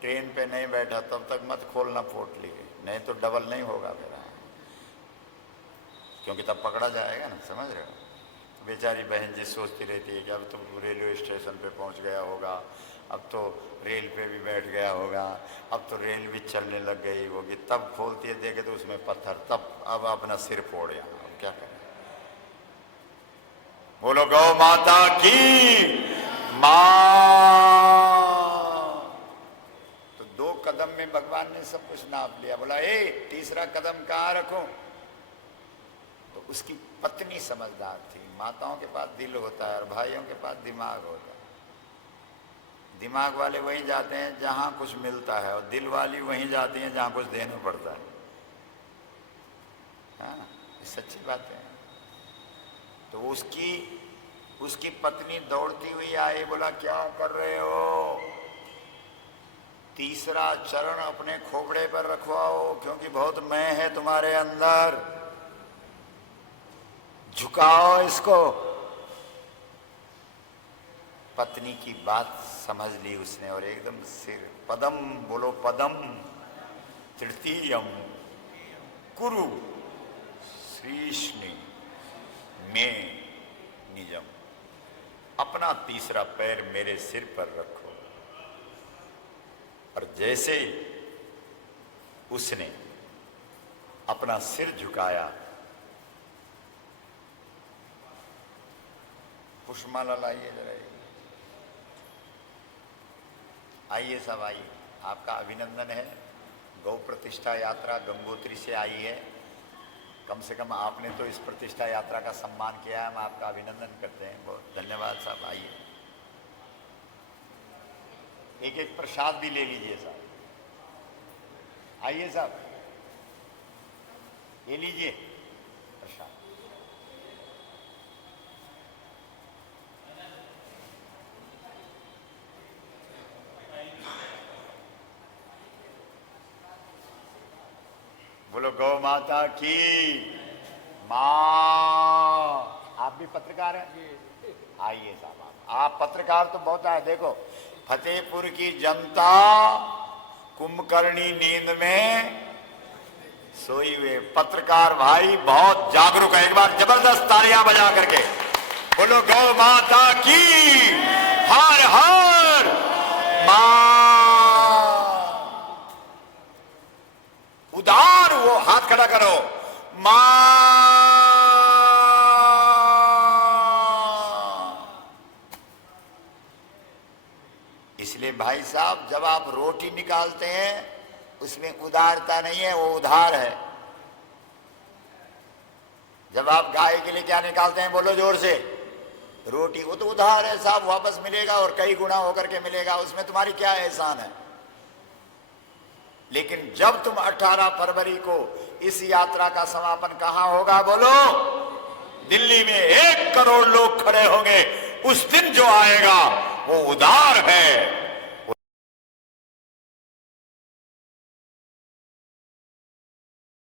ट्रेन पे नहीं बैठा तब तक मत खोलना पोटली, नहीं तो डबल नहीं होगा मेरा, क्योंकि तब पकड़ा जाएगा ना, समझ रहे हो। बेचारी बहन जी सोचती रहती है कि अब तो रेलवे स्टेशन पे पहुंच गया होगा, अब तो रेल पे भी बैठ गया होगा, अब तो रेल भी चलने लग गई होगी। तब खोलती है, देखे तो उसमें पत्थर। तब अब अपना सिर फोड़ गया। अब क्या करें। बोलो गौ माता की मां। तो 2 कदम में भगवान ने सब कुछ नाप लिया। बोला ए तीसरा कदम कहाँ रखूं? तो उसकी पत्नी समझदार थी। माताओं के पास दिल होता है और भाइयों के पास दिमाग होता है। दिमाग वाले वहीं जाते हैं जहां कुछ मिलता है, और दिल वाली वहीं जाती हैं जहां कुछ देना पड़ता है। हाँ, ये सच्ची बात है। तो उसकी पत्नी दौड़ती हुई आई। बोला क्या कर रहे हो? तीसरा चरण अपने खोपड़े पर रखवाओ, क्योंकि बहुत मैं है तुम्हारे अंदर, झुकाओ इसको। पत्नी की बात समझ ली उसने और एकदम सिर पदम, बोलो पदम, तृतीयम कुरु श्रीष्णि में निजम। अपना तीसरा पैर मेरे सिर पर रखो। और जैसे ही उसने अपना सिर झुकाया, पुष्पमाला लाइए जरा, आइए सब आइए। आपका अभिनंदन है। गौ प्रतिष्ठा यात्रा गंगोत्री से आई है। कम से कम आपने तो इस प्रतिष्ठा यात्रा का सम्मान किया है, हम आपका अभिनंदन करते हैं। बहुत धन्यवाद साहब। आइए, एक एक प्रसाद भी ले लीजिए साहब। आइए साहब, ये लीजिए प्रसाद। बोलो गौ माता की मां। आप भी पत्रकार हैं? आइए साहब, आप पत्रकार तो बहुत आए। देखो फतेहपुर की जनता कुंभकर्णी नींद में सोई हुए, पत्रकार भाई बहुत जागरूक है। एक बार जबरदस्त तालियां बजा करके बोलो गौ माता की हर हर मां। उदार वो हाथ खड़ा करो, मां। इसलिए भाई साहब, जब आप रोटी निकालते हैं उसमें उदारता नहीं है, वो उधार है। जब आप गाय के लिए क्या निकालते हैं, बोलो जोर से, रोटी, वो तो उधार है साहब, वापस मिलेगा और कई गुना होकर के मिलेगा, उसमें तुम्हारी क्या एहसान है। लेकिन जब तुम 18 फरवरी को इस यात्रा का समापन कहां होगा, बोलो, दिल्ली में 1 करोड़ लोग खड़े होंगे, उस दिन जो आएगा वो उदार है।